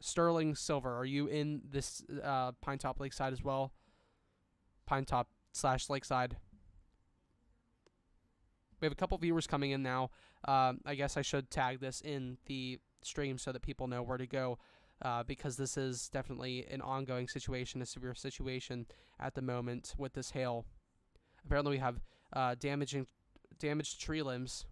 Sterling Silver, are you in this Pinetop-Lakeside as well? Pinetop/Lakeside. We have a couple viewers coming in now. I guess I should tag this in the stream so that people know where to go, because this is definitely an ongoing situation, a severe situation at the moment with this hail. Apparently we have damaged tree limbs.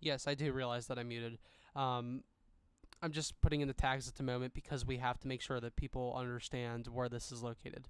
Yes, I do realize that I'm muted. Um, I'm just putting in the tags at the moment because we have to make sure that people understand where this is located.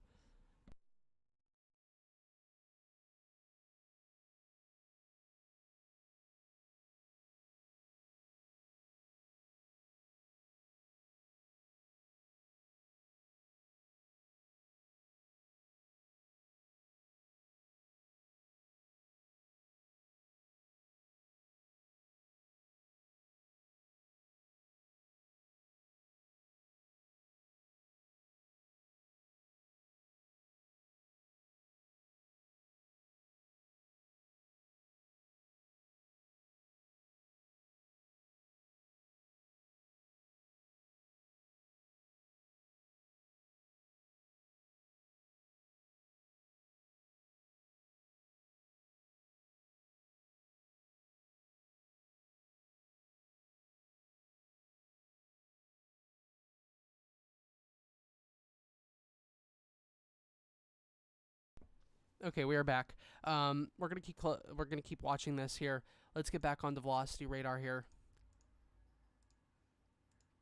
Okay, we are back. We're gonna keep watching this here. Let's get back on the velocity radar here.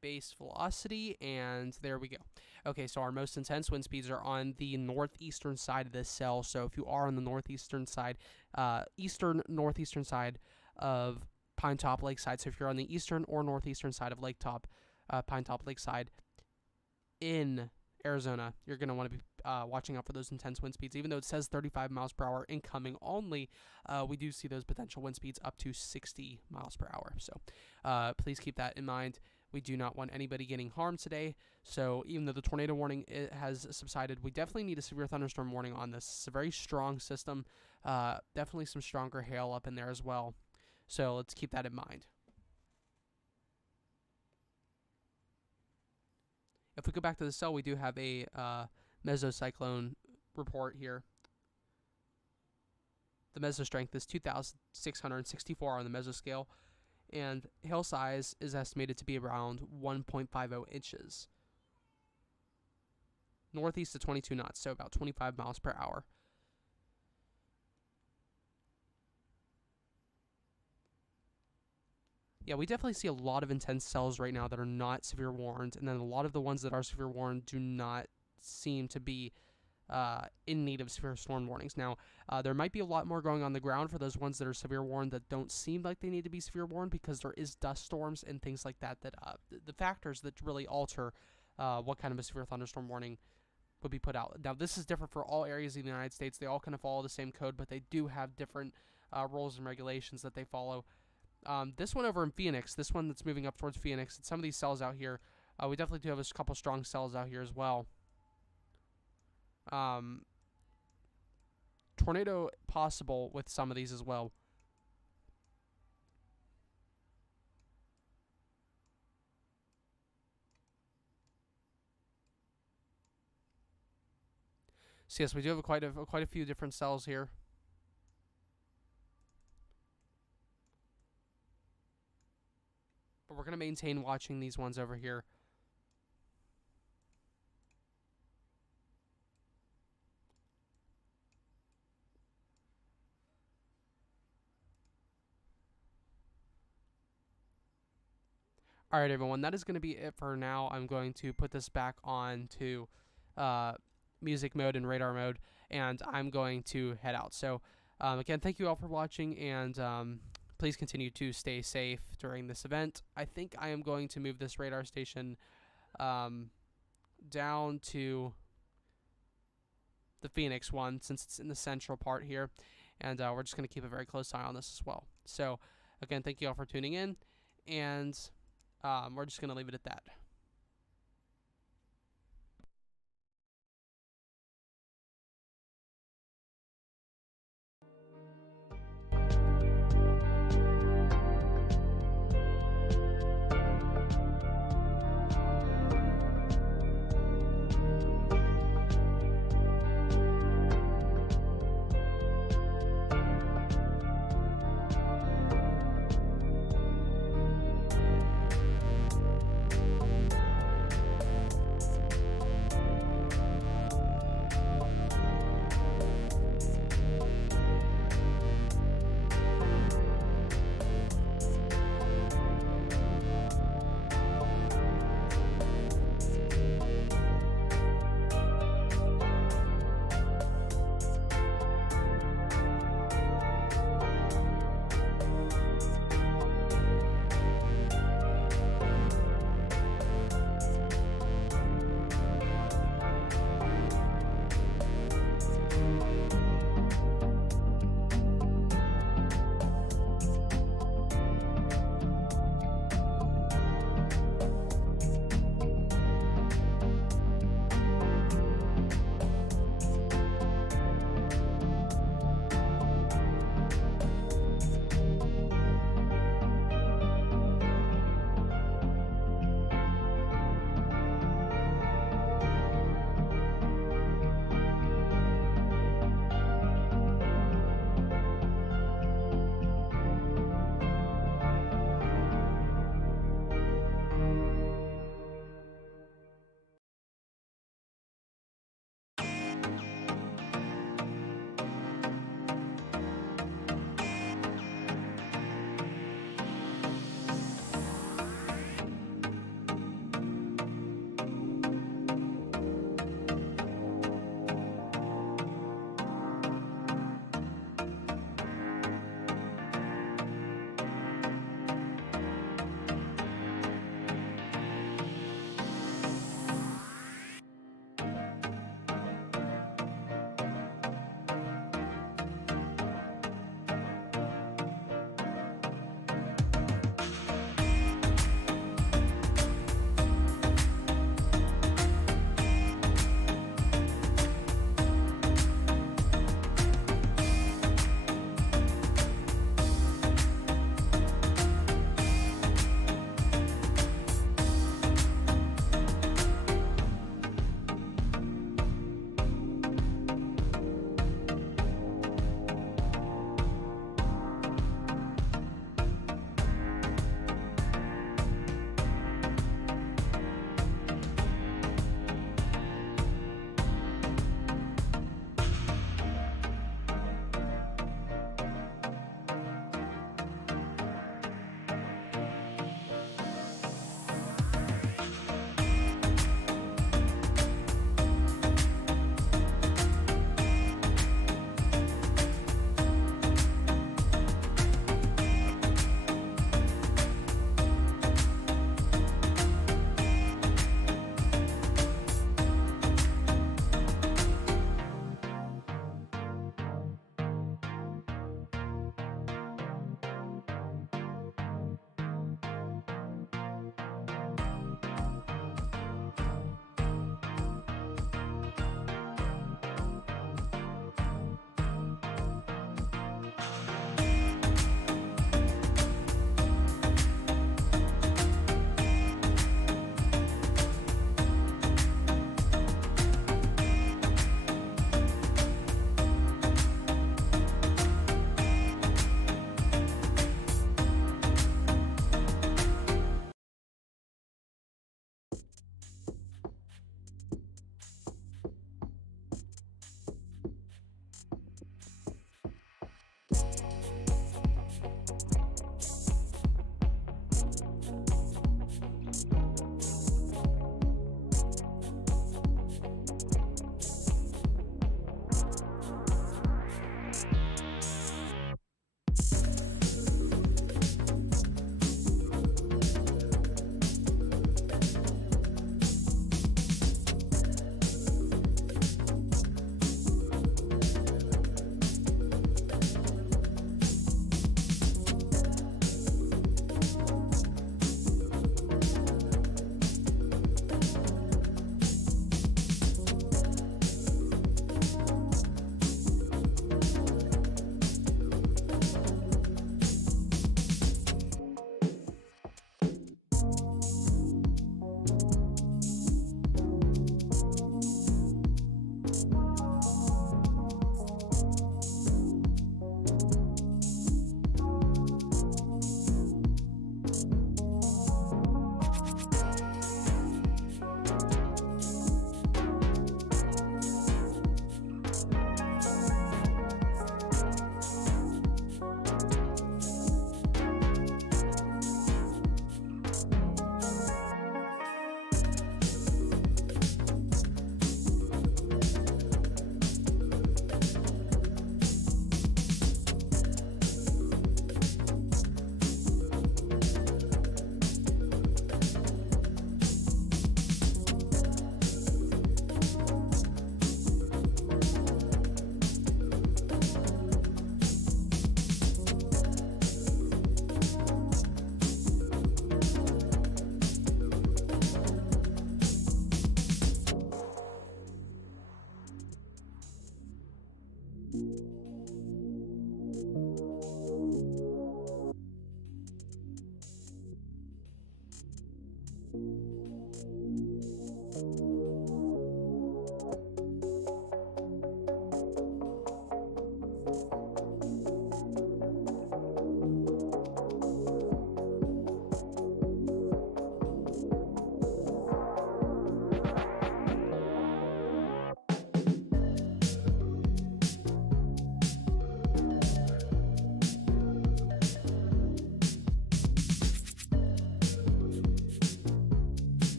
Base velocity, and there we go. Okay, so our most intense wind speeds are on the northeastern side of this cell. So if you are on the northeastern side, northeastern side of Pinetop-Lakeside, so if you're on the eastern or northeastern side of Pinetop-Lakeside in Arizona, you're going to want to be watching out for those intense wind speeds. Even though it says 35 miles per hour incoming only, we do see those potential wind speeds up to 60 miles per hour. So please keep that in mind. We do not want anybody getting harmed today. So even though the tornado warning has subsided, we definitely need a severe thunderstorm warning on this. It's a very strong system. Definitely some stronger hail up in there as well. So let's keep that in mind. If we go back to the cell, we do have a mesocyclone report here. The meso strength is 2,664 on the mesoscale, and hail size is estimated to be around 1.50 inches. Northeast to 22 knots, so about 25 miles per hour. Yeah, we definitely see a lot of intense cells right now that are not severe warned, and then a lot of the ones that are severe warned do not seem to be in need of severe storm warnings. Now, there might be a lot more going on the ground for those ones that are severe warned that don't seem like they need to be severe warned, because there is dust storms and things like that, the factors that really alter what kind of a severe thunderstorm warning would be put out. Now, this is different for all areas of the United States. They all kind of follow the same code, but they do have different rules and regulations that they follow. This one over in Phoenix, this one that's moving up towards Phoenix, and some of these cells out here, we definitely do have a couple strong cells out here as well. Tornado possible with some of these as well. So yes, we do have quite a few different cells here. But we're going to maintain watching these ones over here. Alright everyone, that is going to be it for now. I'm going to put this back on to music mode and radar mode, and I'm going to head out. So again, thank you all for watching, and please continue to stay safe during this event. I think I am going to move this radar station down to the Phoenix one, since it's in the central part here, and we're just going to keep a very close eye on this as well. So again, thank you all for tuning in, and we're just going to leave it at that.